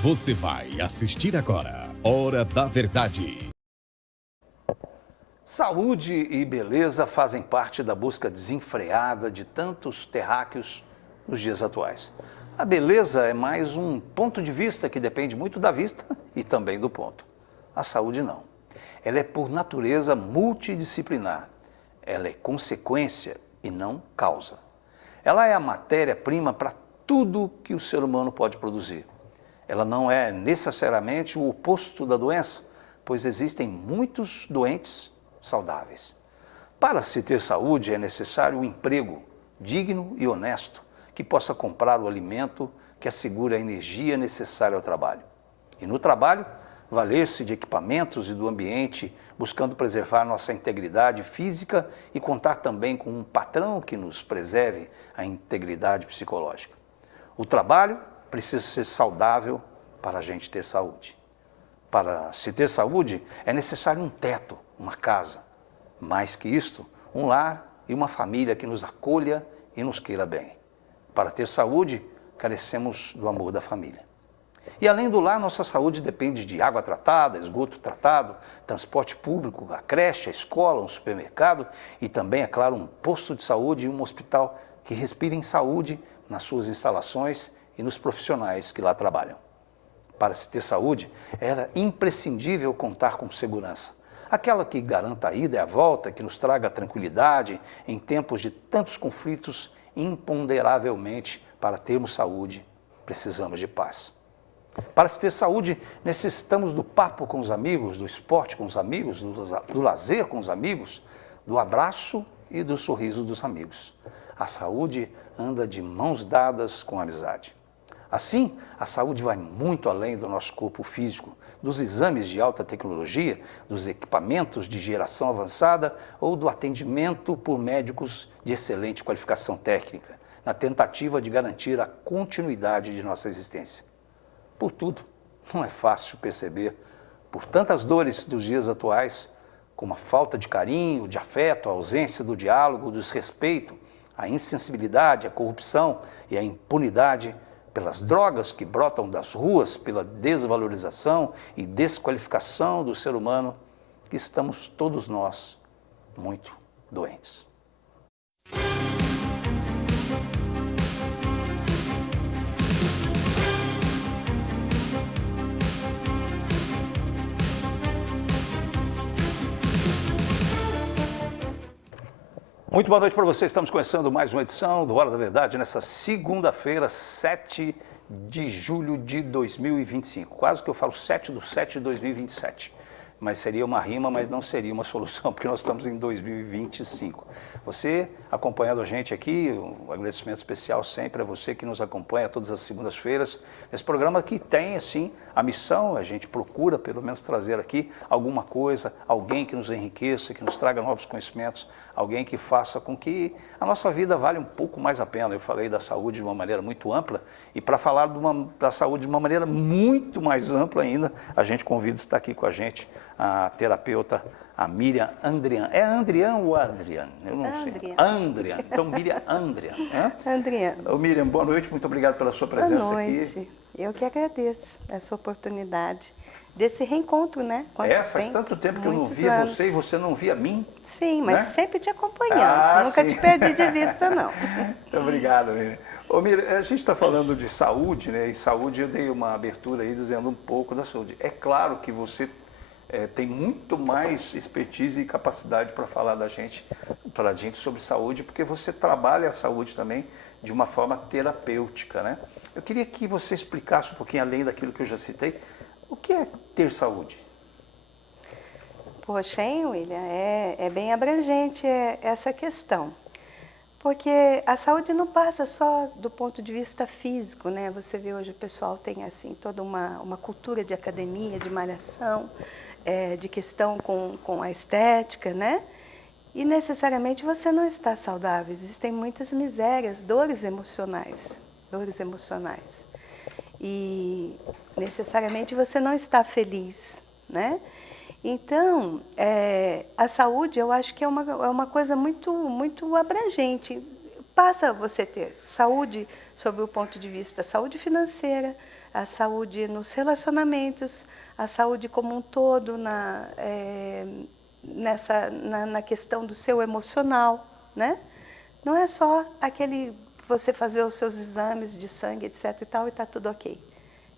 Você vai assistir agora Hora da Verdade. Saúde e beleza fazem parte da busca desenfreada de tantos terráqueos nos dias atuais. A beleza é mais um ponto de vista que depende muito da vista e também do ponto. A saúde não. Ela é por natureza multidisciplinar. Ela é consequência e não causa. Ela é a matéria-prima para tudo que o ser humano pode produzir. Ela não é necessariamente o oposto da doença, pois existem muitos doentes saudáveis. Para se ter saúde é necessário um emprego digno e honesto, que possa comprar o alimento que assegure a energia necessária ao trabalho. E no trabalho, valer-se de equipamentos e do ambiente, buscando preservar nossa integridade física e contar também com um patrão que nos preserve a integridade psicológica. O trabalho precisa ser saudável para a gente ter saúde. Para se ter saúde, é necessário um teto, uma casa. Mais que isto, um lar e uma família que nos acolha e nos queira bem. Para ter saúde, carecemos do amor da família. E além do lar, nossa saúde depende de água tratada, esgoto tratado, transporte público, a creche, a escola, um supermercado e também, é claro, um posto de saúde e um hospital que respirem saúde nas suas instalações e nos profissionais que lá trabalham. Para se ter saúde, era imprescindível contar com segurança. Aquela que garanta a ida e a volta, que nos traga tranquilidade em tempos de tantos conflitos, imponderavelmente, para termos saúde, precisamos de paz. Para se ter saúde, necessitamos do papo com os amigos, do esporte com os amigos, do lazer com os amigos, do abraço e do sorriso dos amigos. A saúde anda de mãos dadas com a amizade. Assim, a saúde vai muito além do nosso corpo físico, dos exames de alta tecnologia, dos equipamentos de geração avançada ou do atendimento por médicos de excelente qualificação técnica, na tentativa de garantir a continuidade de nossa existência. Por tudo, não é fácil perceber, por tantas dores dos dias atuais, como a falta de carinho, de afeto, a ausência do diálogo, do desrespeito, a insensibilidade, a corrupção e a impunidade, pelas drogas que brotam das ruas, pela desvalorização e desqualificação do ser humano, que estamos todos nós muito doentes. Muito boa noite para você, estamos começando mais uma edição do Hora da Verdade nessa segunda-feira, 7 de julho de 2025. Quase que eu falo 7/7 de 2027, mas seria uma rima, mas não seria uma solução, porque nós estamos em 2025. Você acompanhando a gente aqui, um agradecimento especial sempre a você que nos acompanha todas as segundas-feiras, nesse programa que tem, assim, a missão, a gente procura pelo menos trazer aqui alguma coisa, alguém que nos enriqueça, que nos traga novos conhecimentos, alguém que faça com que a nossa vida vale um pouco mais a pena. Eu falei da saúde de uma maneira muito ampla e para falar da saúde de uma maneira muito mais ampla ainda, a gente convida a estar aqui com a gente a terapeuta, a Miriam Andrian. É Andrian ou Adrian? Eu não sei. Andrian. Então, Miriam Andrian. Andrian. Ô, Miriam, boa noite, muito obrigado pela sua presença boa noite. Aqui. Eu que agradeço essa oportunidade desse reencontro, né? Faz tanto tempo que eu não via você e você não via mim. Sim, mas né? sempre te acompanhando. Nunca te perdi de vista, não. Muito obrigado, Miriam. Ô, Miriam, a gente está falando de saúde, né? E saúde, eu dei uma abertura aí dizendo um pouco da saúde. É claro que você tem muito mais expertise e capacidade para falar para a gente sobre saúde, porque você trabalha a saúde também de uma forma terapêutica, né? Eu queria que você explicasse um pouquinho, além daquilo que eu já citei, o que é ter saúde? Poxa, hein, William? É bem abrangente essa questão. Porque a saúde não passa só do ponto de vista físico, né? Você vê hoje o pessoal tem assim toda uma cultura de academia, de malhação, de questão com a estética, né? E necessariamente você não está saudável. Existem muitas misérias, dores emocionais. E necessariamente você não está feliz, né? Então, a saúde eu acho que é uma coisa muito, muito abrangente. passa a você ter saúde sob o ponto de vista da saúde financeira, a saúde nos relacionamentos, a saúde como um todo na questão do seu emocional, né? Não é só aquele você fazer os seus exames de sangue, etc. e tal, e está tudo ok.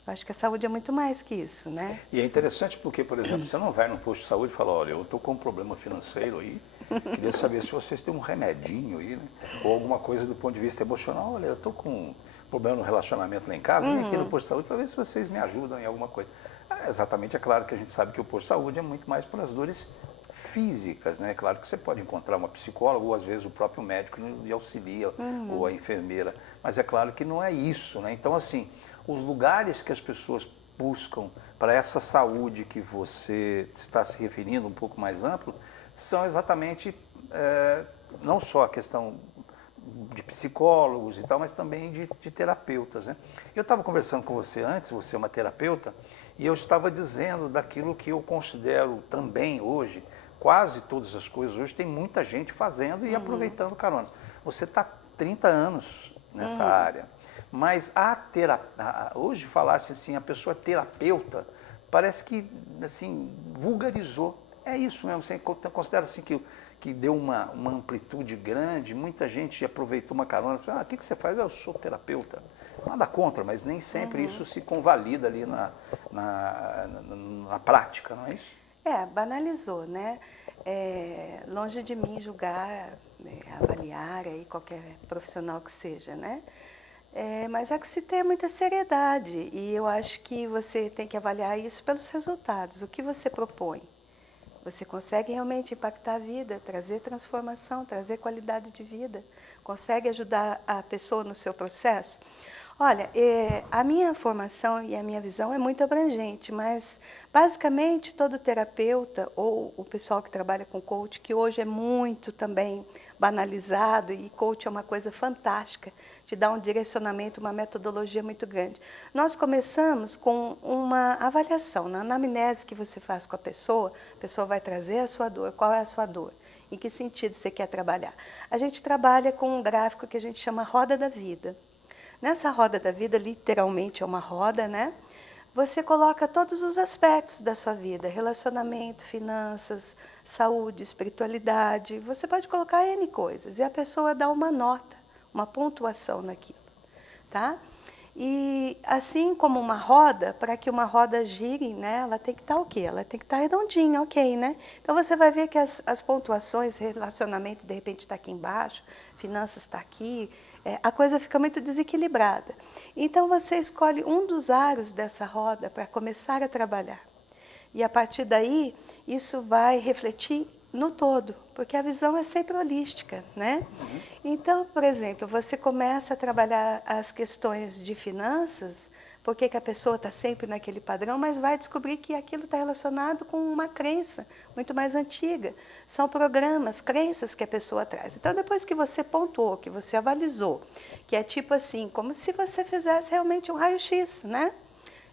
Eu acho que a saúde é muito mais que isso, né? E é interessante porque, por exemplo, você não vai no posto de saúde e fala, olha, eu estou com um problema financeiro aí, queria saber se vocês têm um remedinho aí, né? Ou alguma coisa do ponto de vista emocional, olha, eu estou com um problema no relacionamento lá em casa, vem aqui no posto de saúde para ver se vocês me ajudam em alguma coisa. Exatamente, é claro que a gente sabe que o posto de saúde é muito mais para as dores físicas, né? Claro que você pode encontrar uma psicóloga ou às vezes o próprio médico lhe auxilia, ou a enfermeira, mas é claro que não é isso, né? Então, assim, os lugares que as pessoas buscam para essa saúde que você está se referindo um pouco mais amplo, são exatamente não só a questão de psicólogos e tal, mas também de terapeutas, né? Eu estava conversando com você antes, você é uma terapeuta, e eu estava dizendo daquilo que eu considero também hoje, quase todas as coisas hoje, tem muita gente fazendo e aproveitando carona. Você está 30 anos nessa área, mas hoje falar-se assim, a pessoa terapeuta, parece que assim, vulgarizou. É isso mesmo, você considera assim que deu uma amplitude grande, muita gente aproveitou uma carona, o que você faz? Eu sou terapeuta. Nada contra, mas nem sempre isso se convalida ali na prática, não é isso? Banalizou, né? Longe de mim julgar, avaliar aí qualquer profissional que seja, né? Mas é que se tem muita seriedade e eu acho que você tem que avaliar isso pelos resultados. O que você propõe? Você consegue realmente impactar a vida, trazer transformação, trazer qualidade de vida? Consegue ajudar a pessoa no seu processo? Olha, a minha formação e a minha visão é muito abrangente, mas basicamente todo terapeuta ou o pessoal que trabalha com coach, que hoje é muito também banalizado e coach é uma coisa fantástica, te dá um direcionamento, uma metodologia muito grande. Nós começamos com uma avaliação, na anamnese que você faz com a pessoa vai trazer a sua dor, qual é a sua dor? Em que sentido você quer trabalhar? A gente trabalha com um gráfico que a gente chama roda da vida. Nessa roda da vida, literalmente é uma roda, né? Você coloca todos os aspectos da sua vida, relacionamento, finanças, saúde, espiritualidade. Você pode colocar N coisas e a pessoa dá uma nota, uma pontuação naquilo, tá? E assim como uma roda, para que uma roda gire, né, ela tem que estar o quê? Ela tem que estar redondinha, ok, né? Então você vai ver que as pontuações, relacionamento de repente está aqui embaixo, finanças está aqui, a coisa fica muito desequilibrada. Então você escolhe um dos aros dessa roda para começar a trabalhar. E a partir daí, isso vai refletir no todo, porque a visão é sempre holística, né? Então, por exemplo, você começa a trabalhar as questões de finanças, porque que a pessoa está sempre naquele padrão, mas vai descobrir que aquilo está relacionado com uma crença muito mais antiga. São programas, crenças que a pessoa traz. Então, depois que você pontuou, que você avalizou, que é tipo assim, como se você fizesse realmente um raio-x, né?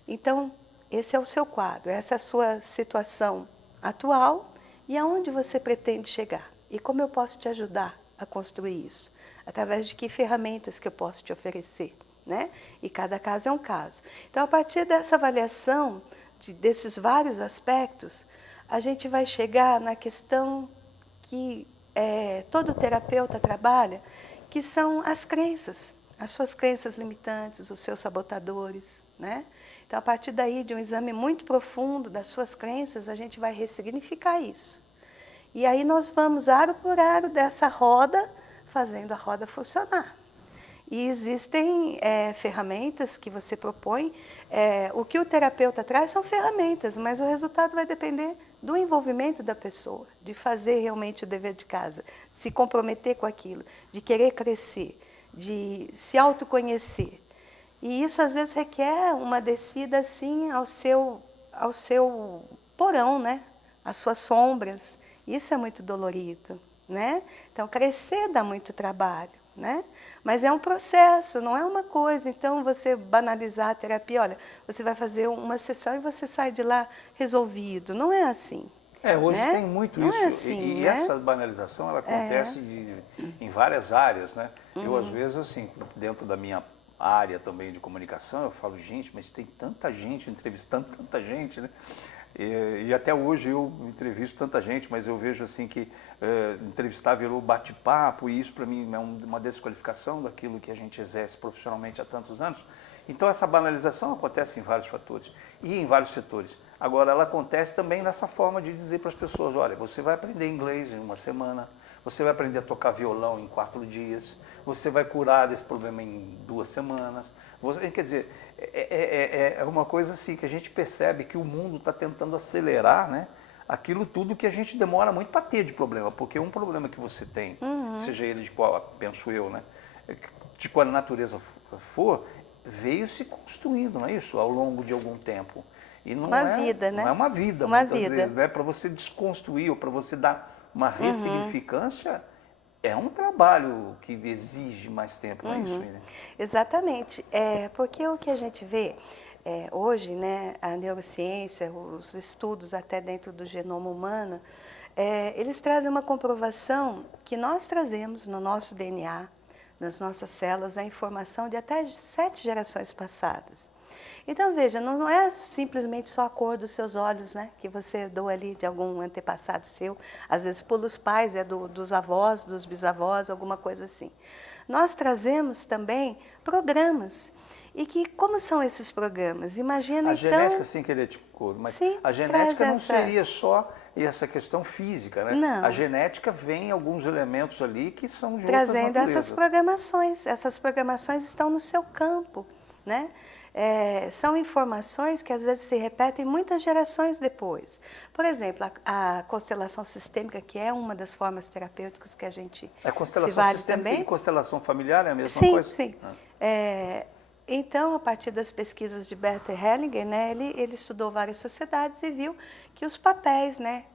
Então, esse é o seu quadro, essa é a sua situação atual e aonde você pretende chegar. E como eu posso te ajudar a construir isso? Através de que ferramentas que eu posso te oferecer, né? E cada caso é um caso. Então, a partir dessa avaliação, desses vários aspectos, a gente vai chegar na questão que todo terapeuta trabalha, que são as crenças, as suas crenças limitantes, os seus sabotadores, né? Então, a partir daí, de um exame muito profundo das suas crenças, a gente vai ressignificar isso. E aí nós vamos, aro por aro, dessa roda, fazendo a roda funcionar. E existem ferramentas que você propõe. O que o terapeuta traz são ferramentas, mas o resultado vai depender do envolvimento da pessoa, de fazer realmente o dever de casa, se comprometer com aquilo, de querer crescer, de se autoconhecer. E isso, às vezes, requer uma descida assim ao seu porão, né? Às suas sombras. Isso é muito dolorido, né? Então, crescer dá muito trabalho, né? Mas é um processo, não é uma coisa. Então, você banalizar a terapia, olha, você vai fazer uma sessão e você sai de lá resolvido. Não é assim. Hoje né? tem muito Não isso, é assim, e né? essa banalização ela acontece em várias áreas, né? Eu, às vezes, assim, dentro da minha área também de comunicação, eu falo, gente, mas tem tanta gente entrevistando tanta gente, né? E até hoje eu entrevisto tanta gente, mas eu vejo assim que entrevistar virou bate-papo, e isso para mim é uma desqualificação daquilo que a gente exerce profissionalmente há tantos anos. Então essa banalização acontece em vários fatores e em vários setores. Agora, ela acontece também nessa forma de dizer para as pessoas, olha, você vai aprender inglês em uma semana, você vai aprender a tocar violão em 4 dias, você vai curar desse problema em 2 semanas. Quer dizer, é uma coisa assim que a gente percebe que o mundo está tentando acelerar, né, aquilo tudo que a gente demora muito para ter de problema, porque um problema que você tem, seja ele de qual, penso eu, né, de qual natureza for, veio se construindo, não é isso, ao longo de algum tempo. E não Uma é vida, né? Não é uma vida, Uma muitas vida. vezes, né? Para você desconstruir ou para você dar uma ressignificância, é um trabalho que exige mais tempo, não é isso, Miriam? Exatamente, porque o que a gente vê hoje, né, a neurociência, os estudos até dentro do genoma humano, eles trazem uma comprovação que nós trazemos no nosso DNA, nas nossas células, a informação de até 7 gerações passadas. Então, veja, não é simplesmente só a cor dos seus olhos, né, que você herdou ali de algum antepassado seu, às vezes pelos pais, dos avós, dos bisavós, alguma coisa assim. Nós trazemos também programas. E como são esses programas? Imagina, A então... genética, sem querer te correr, mas Sim, a genética não traz essa... seria só essa questão física, né? Não. A genética vem alguns elementos ali que são de outras Trazendo naturezas. essas programações estão no seu campo, né? São informações que às vezes se repetem muitas gerações depois. Por exemplo, a constelação sistêmica, que é uma das formas terapêuticas que a gente A constelação se vale sistêmica também. e constelação familiar é a mesma Sim, coisa? sim. Então, a partir das pesquisas de Bert Hellinger, né, ele estudou várias sociedades e viu que os papéis, né,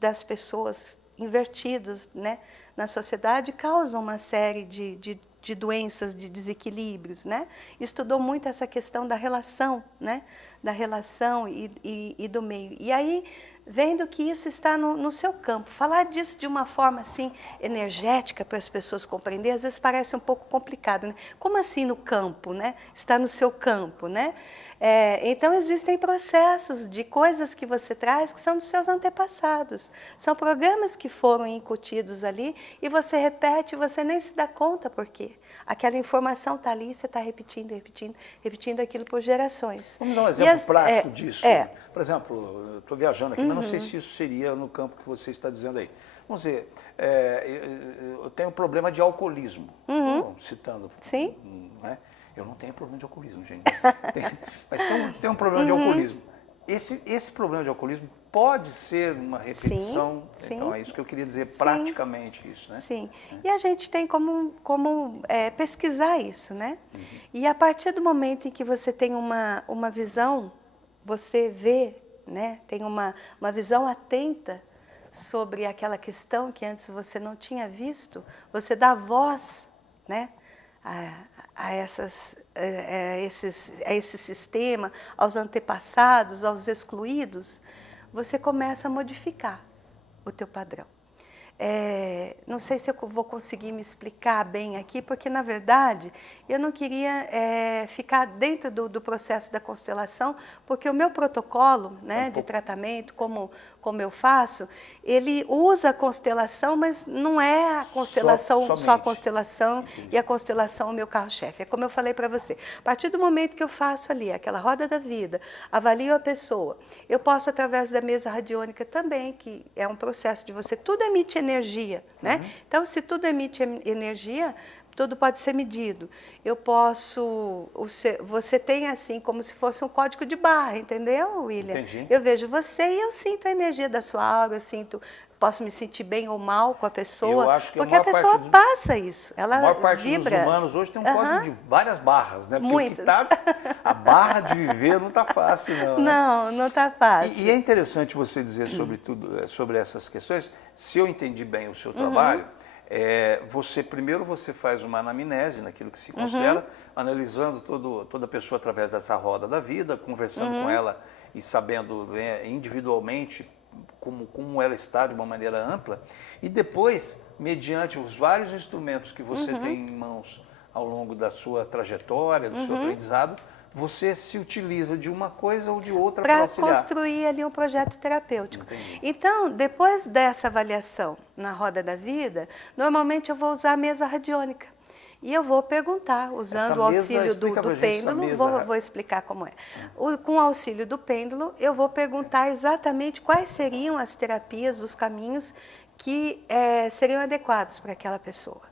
das pessoas invertidos, né, na sociedade causam uma série de doenças, de desequilíbrios, né? Estudou muito essa questão da relação, né? Da relação e do meio. E aí, vendo que isso está no seu campo, falar disso de uma forma assim energética para as pessoas compreenderem, às vezes parece um pouco complicado, né? Como assim no campo, né? Está no seu campo, né? Então, existem processos de coisas que você traz que são dos seus antepassados. São programas que foram incutidos ali e você repete e você nem se dá conta por quê. Aquela informação está ali e você está repetindo, repetindo, repetindo aquilo por gerações. Vamos dar um exemplo prático disso. Por exemplo, eu estou viajando aqui, mas não sei se isso seria no campo que você está dizendo aí. Vamos dizer, eu tenho um problema de alcoolismo, citando. Sim. Né? Eu não tenho problema de alcoolismo, gente. Mas tem um problema de alcoolismo. Esse problema de alcoolismo pode ser uma repetição, sim, então é isso que eu queria dizer, praticamente isso, né? Sim, e a gente tem como pesquisar isso, né? E a partir do momento em que você tem uma visão, você vê, né? Tem uma visão atenta sobre aquela questão que antes você não tinha visto, você dá voz, né? A esse sistema, aos antepassados, aos excluídos, você começa a modificar o teu padrão. Não sei se eu vou conseguir me explicar bem aqui, porque, na verdade, eu não queria ficar dentro do processo da constelação, porque o meu protocolo, né, de tratamento, como eu faço, ele usa a constelação, mas não é a constelação, só a constelação. Entendi. E a constelação é o meu carro-chefe. É como eu falei para você, a partir do momento que eu faço ali aquela roda da vida, avalio a pessoa, eu posso, através da mesa radiônica também, que é um processo de você, tudo emite energia, né? Então, se tudo emite energia, tudo pode ser medido. Eu posso... Você tem assim, como se fosse um código de barra, entendeu, William? Entendi. Eu vejo você e eu sinto a energia da sua aura, posso me sentir bem ou mal com a pessoa, eu acho que porque a pessoa passa isso, ela a maior parte vibra. dos humanos hoje tem um código de várias barras, né? Porque muitas. a barra de viver não está fácil, não. Né? Não está fácil. E é interessante você dizer sobre essas questões. Se eu entendi bem o seu trabalho, primeiro você faz uma anamnese naquilo que se considera, analisando toda a pessoa através dessa roda da vida, conversando com ela e sabendo individualmente como ela está de uma maneira ampla, e depois, mediante os vários instrumentos que você tem em mãos ao longo da sua trajetória, do seu aprendizado, você se utiliza de uma coisa ou de outra para auxiliar. Para construir ali um projeto terapêutico. Entendi. Então, depois dessa avaliação na roda da vida, normalmente eu vou usar a mesa radiônica. E eu vou perguntar, usando o auxílio do pêndulo, vou explicar como é. Com o auxílio do pêndulo, eu vou perguntar exatamente quais seriam as terapias, os caminhos que seriam adequados para aquela pessoa.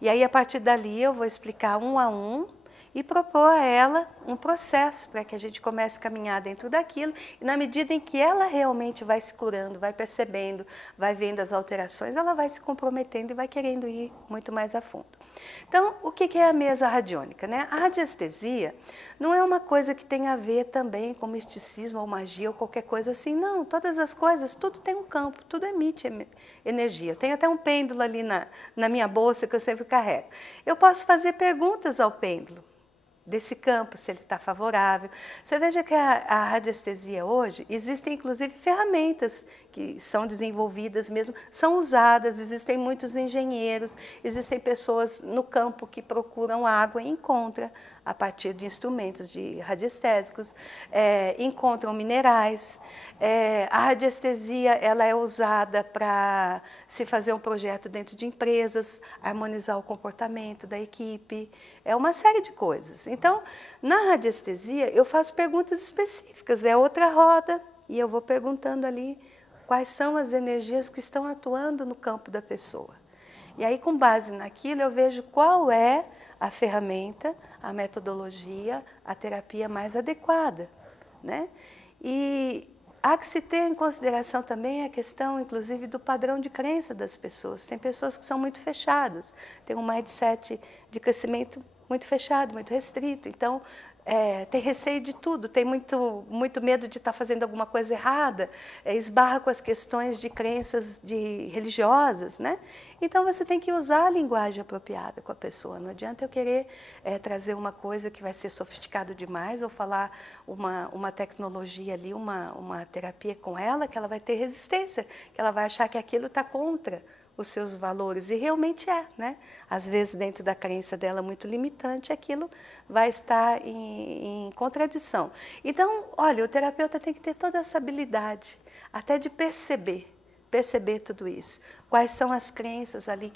E aí, a partir dali, eu vou explicar um a um e propor a ela um processo para que a gente comece a caminhar dentro daquilo, e na medida em que ela realmente vai se curando, vai percebendo, vai vendo as alterações, ela vai se comprometendo e vai querendo ir muito mais a fundo. Então, o que é a mesa radiônica, né? A radiestesia não é uma coisa que tem a ver também com misticismo ou magia ou qualquer coisa assim, não. Todas as coisas, tudo tem um campo, tudo emite energia. Eu tenho até um pêndulo ali na minha bolsa que eu sempre carrego. Eu posso fazer perguntas ao pêndulo desse campo, se ele está favorável. Você veja que a radiestesia hoje, existem inclusive ferramentas que são desenvolvidas mesmo, são usadas, existem muitos engenheiros, existem pessoas no campo que procuram água e encontram a partir de instrumentos de radiestésicos, encontram minerais. A radiestesia ela é usada para se fazer um projeto dentro de empresas, harmonizar o comportamento da equipe, é uma série de coisas. Então, na radiestesia, eu faço perguntas específicas, é outra roda, e eu vou perguntando ali quais são as energias que estão atuando no campo da pessoa. E aí, com base naquilo, eu vejo qual é a ferramenta, a metodologia, a terapia mais adequada, né? E há que se ter em consideração também a questão, inclusive, do padrão de crença das pessoas. Tem pessoas que são muito fechadas, têm um mindset de crescimento muito fechado, muito restrito. Então, tem receio de tudo, tem muito medo de estar fazendo alguma coisa errada, esbarra com as questões de crenças religiosas, né? Então, você tem que usar a linguagem apropriada com a pessoa. Não adianta eu querer trazer uma coisa que vai ser sofisticada demais ou falar uma tecnologia ali, uma terapia com ela, que ela vai ter resistência, que ela vai achar que aquilo está contra os seus valores, e realmente né? Às vezes, dentro da crença dela muito limitante, aquilo vai estar em contradição. Então, olha, o terapeuta tem que ter toda essa habilidade, até de perceber tudo isso. Quais são as crenças ali,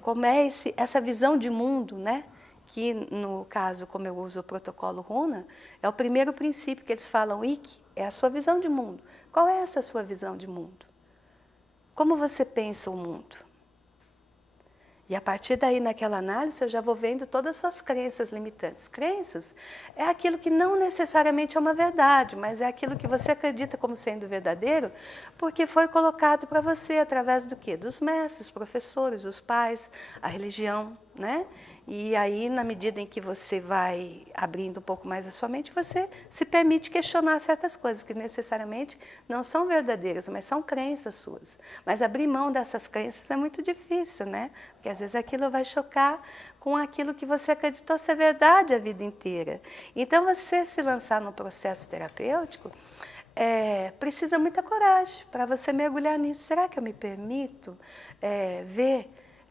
como é essa visão de mundo, né? Que, no caso, como eu uso o protocolo Runa, é o primeiro princípio que eles falam, Ik, é a sua visão de mundo. Qual é essa sua visão de mundo? Como você pensa o mundo? E a partir daí, naquela análise, eu já vou vendo todas as suas crenças limitantes. Crenças é aquilo que não necessariamente é uma verdade, mas é aquilo que você acredita como sendo verdadeiro, porque foi colocado para você através do quê? Dos mestres, professores, os pais, a religião, né? E aí, na medida em que você vai abrindo um pouco mais a sua mente, você se permite questionar certas coisas que necessariamente não são verdadeiras, mas são crenças suas. Mas abrir mão dessas crenças é muito difícil, né? Porque às vezes aquilo vai chocar com aquilo que você acreditou ser verdade a vida inteira. Então, você se lançar no processo terapêutico, precisa muita coragem para você mergulhar nisso. Será que eu me permito ver,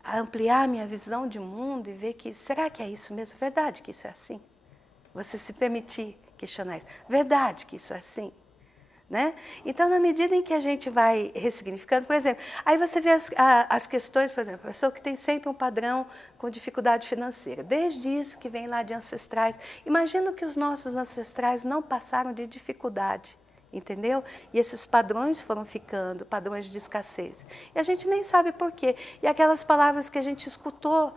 ampliar minha visão de mundo e ver que, será que é isso mesmo? Verdade que isso é assim? Você se permitir questionar isso. Verdade que isso é assim? Né? Então, na medida em que a gente vai ressignificando, por exemplo, aí você vê as questões, por exemplo, a pessoa que tem sempre um padrão com dificuldade financeira, desde isso que vem lá de ancestrais. Imagina que os nossos ancestrais não passaram de dificuldade. Entendeu? E esses padrões foram ficando, padrões de escassez. E a gente nem sabe por quê. E aquelas palavras que a gente escutou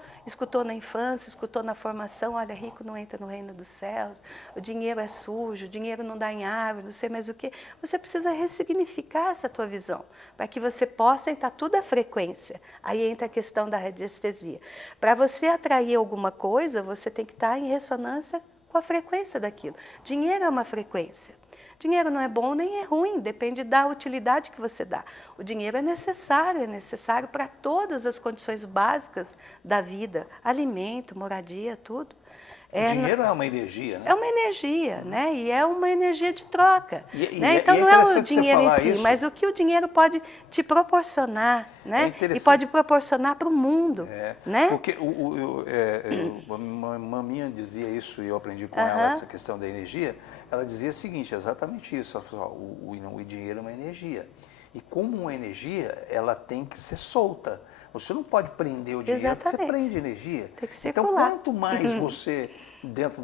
na infância, escutou na formação, olha, rico não entra no reino dos céus, o dinheiro é sujo, o dinheiro não dá em árvore, não sei mais o quê. Você precisa ressignificar essa tua visão, para que você possa entrar tudo à frequência. Aí entra a questão da radiestesia. Para você atrair alguma coisa, você tem que estar em ressonância com a frequência daquilo. Dinheiro é uma frequência. Dinheiro não é bom nem é ruim, depende da utilidade que você dá. O dinheiro é necessário para todas as condições básicas da vida, alimento, moradia, tudo. O dinheiro é uma energia, né? É uma energia, né? E é uma energia de troca. Né? Então é não é o interessante dinheiro você em falar si, isso. mas o que o dinheiro pode te proporcionar, né? E pode proporcionar para o mundo. Né? Porque uma maminha dizia isso, e eu aprendi com ela essa questão da energia. Ela dizia o seguinte, exatamente isso. Ela falou, o dinheiro é uma energia. E como uma energia, ela tem que ser solta. Você não pode prender o dinheiro, porque você prende energia. Tem que circular. Então, quanto mais você, dentro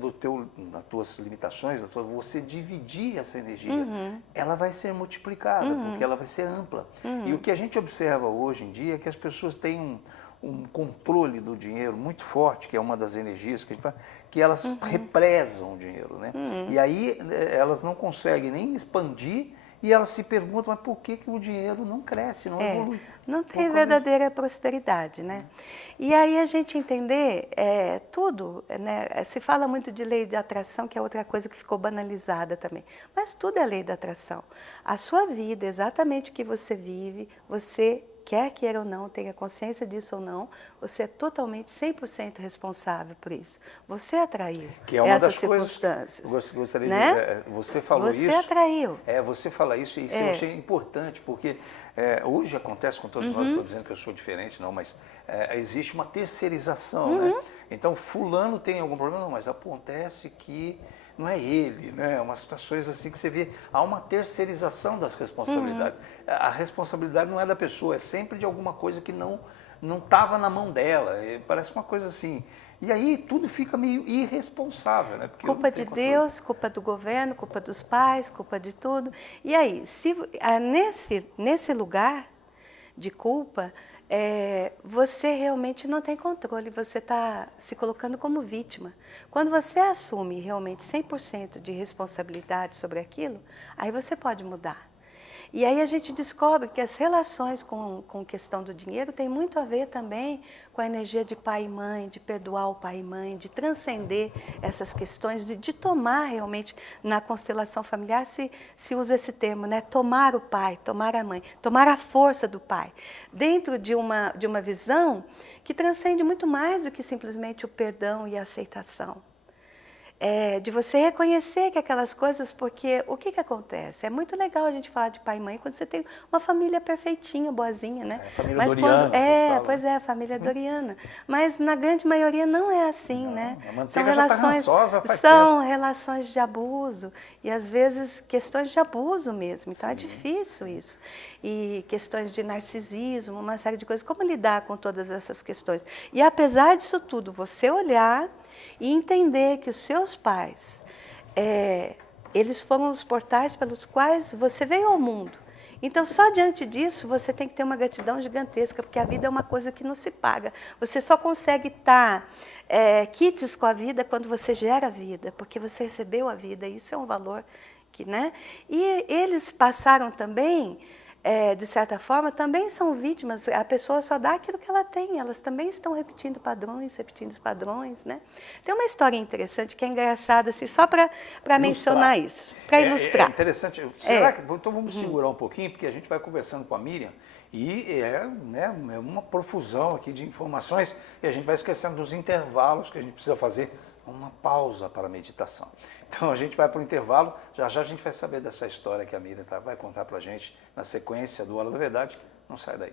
das tuas limitações, você dividir essa energia, ela vai ser multiplicada, porque ela vai ser ampla. E o que a gente observa hoje em dia é que as pessoas têm um controle do dinheiro muito forte, que é uma das energias que a gente fala, que elas represam o dinheiro, né? E aí elas não conseguem nem expandir, e elas se perguntam, mas por que o dinheiro não cresce, não evolui? Não tem verdadeira prosperidade, né? E aí a gente entender tudo, né? Se fala muito de lei de atração, que é outra coisa que ficou banalizada também. Mas tudo é lei da atração. A sua vida, exatamente o que você vive, você quer queira ou não, tenha consciência disso ou não, você é totalmente 100% responsável por isso. Você atraiu que é uma essas das circunstâncias. Gostaria né? Você falou isso. Você atraiu. Você fala isso e isso eu achei importante, porque hoje acontece com todos nós, não estou dizendo que eu sou diferente, não, mas existe uma terceirização, né? Então, fulano tem algum problema, não, mas acontece que não é ele, né? Umas situações assim que você vê, há uma terceirização das responsabilidades. A responsabilidade não é da pessoa, é sempre de alguma coisa que não estava na mão dela. Parece uma coisa assim. E aí tudo fica meio irresponsável, né? Porque culpa de Deus, culpa do governo, culpa dos pais, culpa de tudo. E aí, nesse lugar de culpa, você realmente não tem controle, você está se colocando como vítima. Quando você assume realmente 100% de responsabilidade sobre aquilo, aí você pode mudar. E aí a gente descobre que as relações com questão do dinheiro tem muito a ver também com a energia de pai e mãe, de perdoar o pai e mãe, de transcender essas questões, de tomar realmente, na constelação familiar se usa esse termo, né? Tomar o pai, tomar a mãe, tomar a força do pai, dentro de uma visão que transcende muito mais do que simplesmente o perdão e a aceitação. De você reconhecer que aquelas coisas, porque o que acontece? É muito legal a gente falar de pai e mãe quando você tem uma família perfeitinha, boazinha, né? Família Mas Doriana. pois é, a família Doriana. Mas na grande maioria não é assim, né? A manteiga já tá rançosa faz tempo. São relações de abuso e às vezes questões de abuso mesmo. Então é difícil isso. E questões de narcisismo, uma série de coisas. Como lidar com todas essas questões? E apesar disso tudo, você olhar e entender que os seus pais, eles foram os portais pelos quais você veio ao mundo. Então, só diante disso, você tem que ter uma gratidão gigantesca, porque a vida é uma coisa que não se paga. Você só consegue estar quites com a vida quando você gera a vida, porque você recebeu a vida, isso é um valor que, né? E eles passaram também, de certa forma, também são vítimas. A pessoa só dá aquilo que ela tem, elas também estão repetindo padrões, né? Tem uma história interessante que é engraçada, assim, só para mencionar isso, para ilustrar. É interessante. Será que, então vamos segurar um pouquinho, porque a gente vai conversando com a Miriam e né, uma profusão aqui de informações e a gente vai esquecendo dos intervalos que a gente precisa fazer, uma pausa para a meditação. Então a gente vai para o intervalo, já a gente vai saber dessa história que a Miriam vai contar para a gente na sequência do Hora da Verdade. Não sai daí.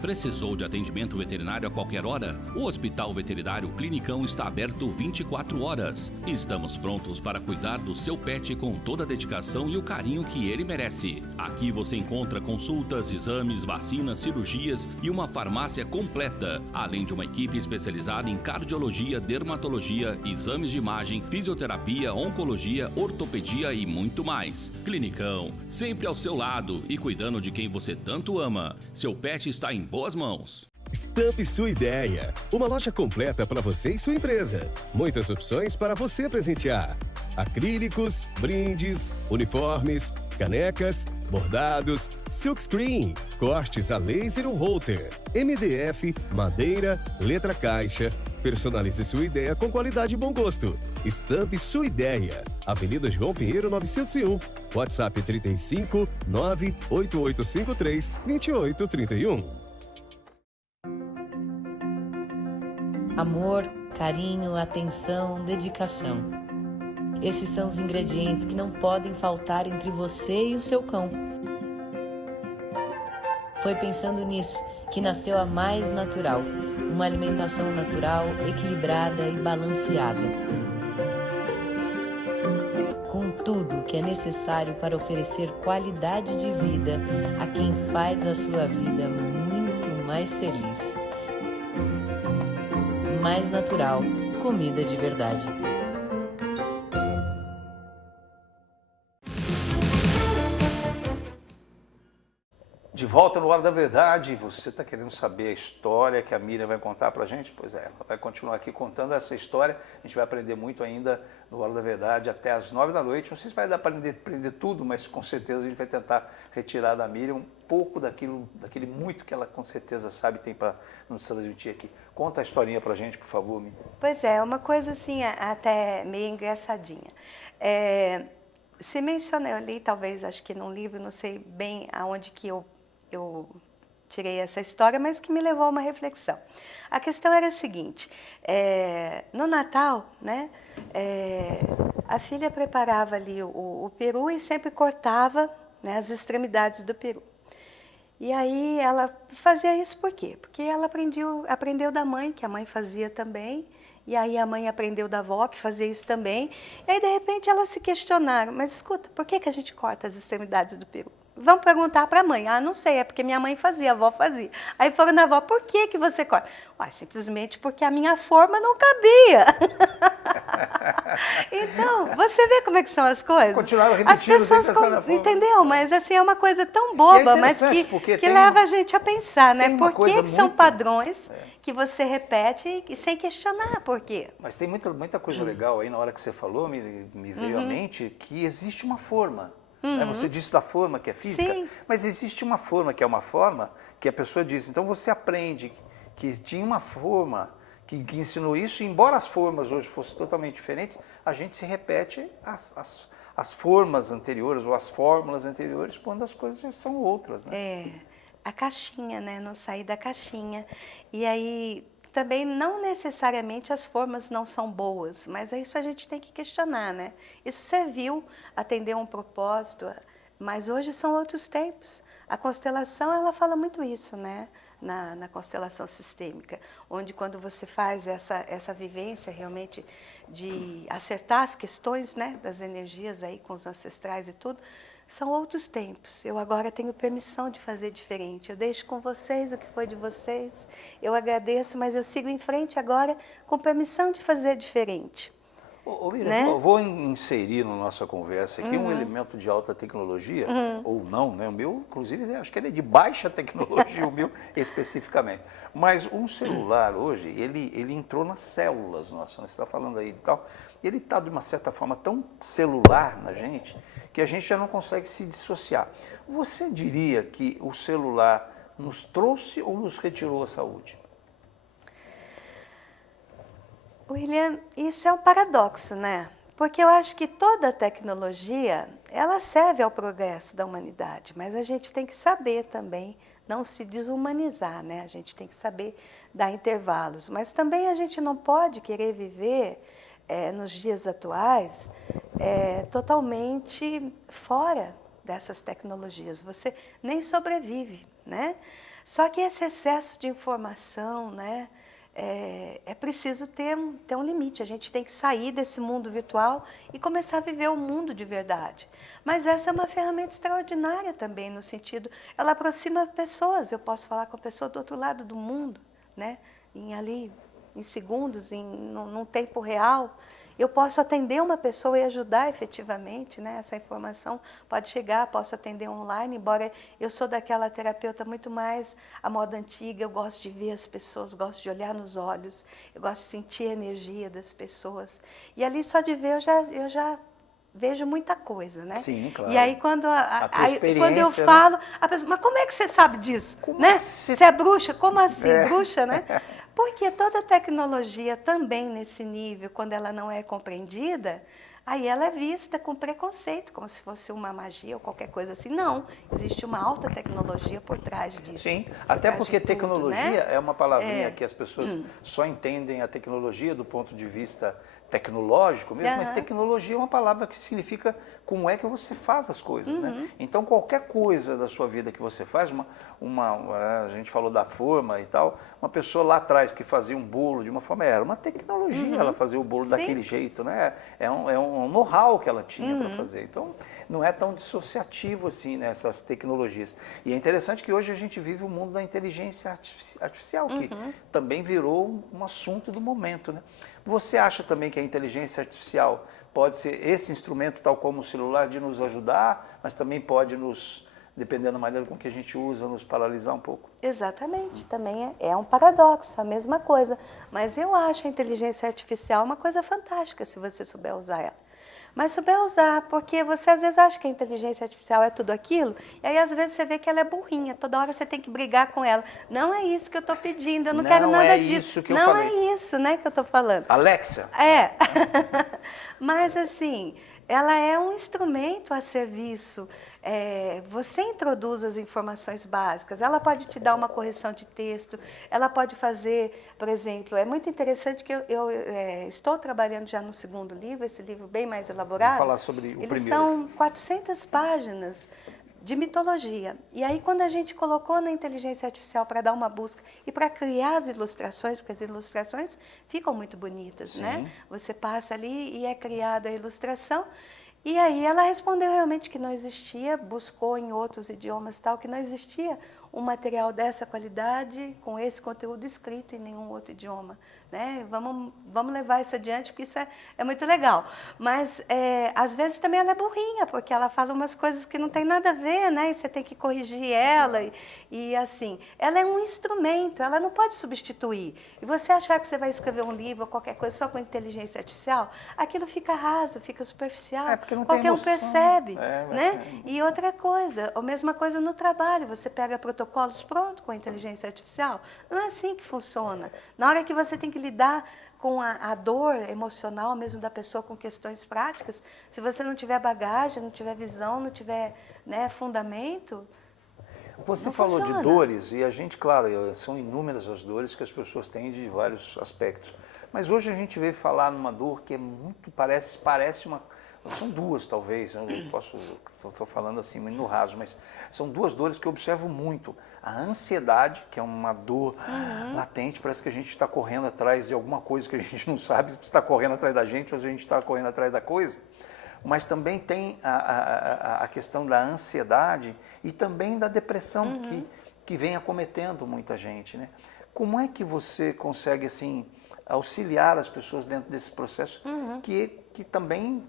Precisou de atendimento veterinário a qualquer hora? O Hospital Veterinário Clinicão está aberto 24 horas. Estamos prontos para cuidar do seu pet com toda a dedicação e o carinho que ele merece. Aqui você encontra consultas, exames, vacinas, cirurgias e uma farmácia completa, além de uma equipe especializada em cardiologia, dermatologia, exames de imagem, fisioterapia, oncologia, ortopedia e muito mais. Clinicão, sempre ao seu lado e cuidando de quem você tanto ama. Seu pet está em boas mãos. Stamp Sua Ideia, uma loja completa para você e sua empresa. Muitas opções para você presentear. Acrílicos, brindes, uniformes, canecas, bordados, silkscreen, cortes a laser ou holter, MDF, madeira, letra caixa. Personalize sua ideia com qualidade e bom gosto. Stamp Sua Ideia, Avenida João Pinheiro 901, WhatsApp 35 98853 2831. Amor, carinho, atenção, dedicação. Esses são os ingredientes que não podem faltar entre você e o seu cão. Foi pensando nisso que nasceu a Mais Natural, uma alimentação natural, equilibrada e balanceada. Com tudo o que é necessário para oferecer qualidade de vida a quem faz a sua vida muito mais feliz. Mais Natural, comida de verdade. De volta no Hora da Verdade, você está querendo saber a história que a Miriam vai contar para a gente? Pois é, ela vai continuar aqui contando essa história, a gente vai aprender muito ainda no Hora da Verdade até às 9 da noite, não sei se vai dar para aprender tudo, mas com certeza a gente vai tentar retirar da Miriam um pouco daquele muito que ela com certeza sabe e tem para nos transmitir aqui. Conta a historinha para a gente, por favor, Miriam. Pois é, uma coisa assim até meio engraçadinha. Se menciona, eu li talvez, acho que num livro, não sei bem aonde que eu tirei essa história, mas que me levou a uma reflexão. A questão era a seguinte, no Natal, né, a filha preparava ali o peru e sempre cortava, né, as extremidades do peru. E aí ela fazia isso por quê? Porque ela aprendeu da mãe, que a mãe fazia também, e aí a mãe aprendeu da avó, que fazia isso também, e aí de repente elas se questionaram, mas escuta, por que a gente corta as extremidades do peru? Vamos perguntar para a mãe. Ah, não sei, é porque minha mãe fazia, a avó fazia. Aí foram na avó, por que você corta? Ué, simplesmente porque a minha forma não cabia. Então, você vê como é que são as coisas? Continuaram repetindo, as pessoas entendeu? Mas assim, é uma coisa tão boba, mas que leva a gente a pensar, né? Por que são padrões que você repete e sem questionar por quê? Mas tem muita coisa legal aí, na hora que você falou, me veio à mente que existe uma forma. Você disse da forma que é física, sim, mas existe uma forma que é uma forma que a pessoa diz. Então você aprende que tinha uma forma que ensinou isso, e embora as formas hoje fossem totalmente diferentes, a gente se repete as formas anteriores ou as fórmulas anteriores quando as coisas já são outras, né? A caixinha, né? Não sair da caixinha. E aí também não necessariamente as formas não são boas, mas isso a gente tem que questionar, né? Isso serviu, atendeu um propósito, mas hoje são outros tempos. A constelação, ela fala muito isso, né? Na constelação sistêmica, onde quando você faz essa vivência realmente de acertar as questões, né, das energias aí com os ancestrais e tudo, são outros tempos. Eu agora tenho permissão de fazer diferente. Eu deixo com vocês o que foi de vocês. Eu agradeço, mas eu sigo em frente agora com permissão de fazer diferente. Miriam, né? Eu vou inserir na nossa conversa aqui um elemento de alta tecnologia, ou não, né? O meu, inclusive, acho que ele é de baixa tecnologia, o meu especificamente. Mas um celular hoje, ele entrou nas células nossas, você está falando aí e tal, ele está de uma certa forma tão celular na gente, que a gente já não consegue se dissociar. Você diria que o celular nos trouxe ou nos retirou a saúde? William, isso é um paradoxo, né? Porque eu acho que toda a tecnologia, ela serve ao progresso da humanidade, mas a gente tem que saber também não se desumanizar, né? A gente tem que saber dar intervalos, mas também a gente não pode querer viver nos dias atuais totalmente fora dessas tecnologias. Você nem sobrevive, né? Só que esse excesso de informação, né? É preciso ter um limite, a gente tem que sair desse mundo virtual e começar a viver o mundo de verdade. Mas essa é uma ferramenta extraordinária também, no sentido, ela aproxima pessoas, eu posso falar com a pessoa do outro lado do mundo, né? Em segundos, num tempo real. Eu posso atender uma pessoa e ajudar efetivamente, né? Essa informação pode chegar, posso atender online, embora eu sou daquela terapeuta muito mais à moda antiga, eu gosto de ver as pessoas, gosto de olhar nos olhos, eu gosto de sentir a energia das pessoas. E ali só de ver eu já vejo muita coisa, né? Sim, claro. E aí quando eu né? falo, a pessoa, mas como é que você sabe disso? Né? Você é bruxa? Como assim, bruxa, né? Porque toda tecnologia também nesse nível, quando ela não é compreendida, aí ela é vista com preconceito, como se fosse uma magia ou qualquer coisa assim. Não, existe uma alta tecnologia por trás disso. Sim, até porque tudo, tecnologia né? é uma palavrinha que as pessoas só entendem a tecnologia do ponto de vista tecnológico mesmo, mas tecnologia é uma palavra que significa como é que você faz as coisas, né? Então qualquer coisa da sua vida que você faz, a gente falou da forma e tal, uma pessoa lá atrás que fazia um bolo de uma forma, era uma tecnologia ela fazer o bolo daquele jeito, né? É um know-how que ela tinha para fazer. Então não é tão dissociativo assim, né, essas tecnologias. E é interessante que hoje a gente vive o mundo da inteligência artificial, que também virou um assunto do momento, né? Você acha também que a inteligência artificial pode ser esse instrumento, tal como o celular, de nos ajudar, mas também pode nos, dependendo da maneira com que a gente usa, nos paralisar um pouco? Exatamente, também é um paradoxo, a mesma coisa. Mas eu acho a inteligência artificial uma coisa fantástica se você souber usar ela. Mas souber usar, porque você às vezes acha que a inteligência artificial é tudo aquilo, e aí às vezes você vê que ela é burrinha, toda hora você tem que brigar com ela. Não é isso que eu estou pedindo, eu não quero nada disso. Isso que eu não falei. É isso, né, que eu estou falando. Alexa? É, mas assim, ela é um instrumento a serviço. Você introduz as informações básicas, ela pode te dar uma correção de texto, ela pode fazer, por exemplo, é muito interessante que eu estou trabalhando já no segundo livro, esse livro bem mais elaborado. Vamos falar sobre o Eles primeiro. São 400 páginas de mitologia. E aí, quando a gente colocou na inteligência artificial para dar uma busca e para criar as ilustrações, porque as ilustrações ficam muito bonitas, né? Você passa ali e é criada a ilustração. E aí ela respondeu realmente que não existia, buscou em outros idiomas tal, que não existia um material dessa qualidade, com esse conteúdo escrito em nenhum outro idioma. Né? Vamos levar isso adiante, porque isso é muito legal. Mas, às vezes, também ela é burrinha, porque ela fala umas coisas que não tem nada a ver, né? E você tem que corrigir ela. E assim, ela é um instrumento, ela não pode substituir. E você achar que você vai escrever um livro ou qualquer coisa só com inteligência artificial, aquilo fica raso, fica superficial. Porque não tem qualquer um emoção. percebe. Né? E outra coisa, a mesma coisa no trabalho. Você pega protocolos prontos com a inteligência artificial. Não é assim que funciona. Na hora que você tem que lidar com a dor emocional mesmo da pessoa, com questões práticas, se você não tiver bagagem, não tiver visão, não tiver, né, fundamento, você não falou funciona. de dores, e a gente, claro, são inúmeras as dores que as pessoas têm de vários aspectos. Mas hoje a gente vê falar numa dor que é muito, parece uma... São duas, talvez, eu estou falando assim, muito no raso, mas são duas dores que eu observo muito. A ansiedade, que é uma dor latente, parece que a gente está correndo atrás de alguma coisa que a gente não sabe se está correndo atrás da gente ou se a gente está correndo atrás da coisa. Mas também tem a questão da ansiedade e também da depressão que vem acometendo muita gente, né? Como é que você consegue, assim, auxiliar as pessoas dentro desse processo que também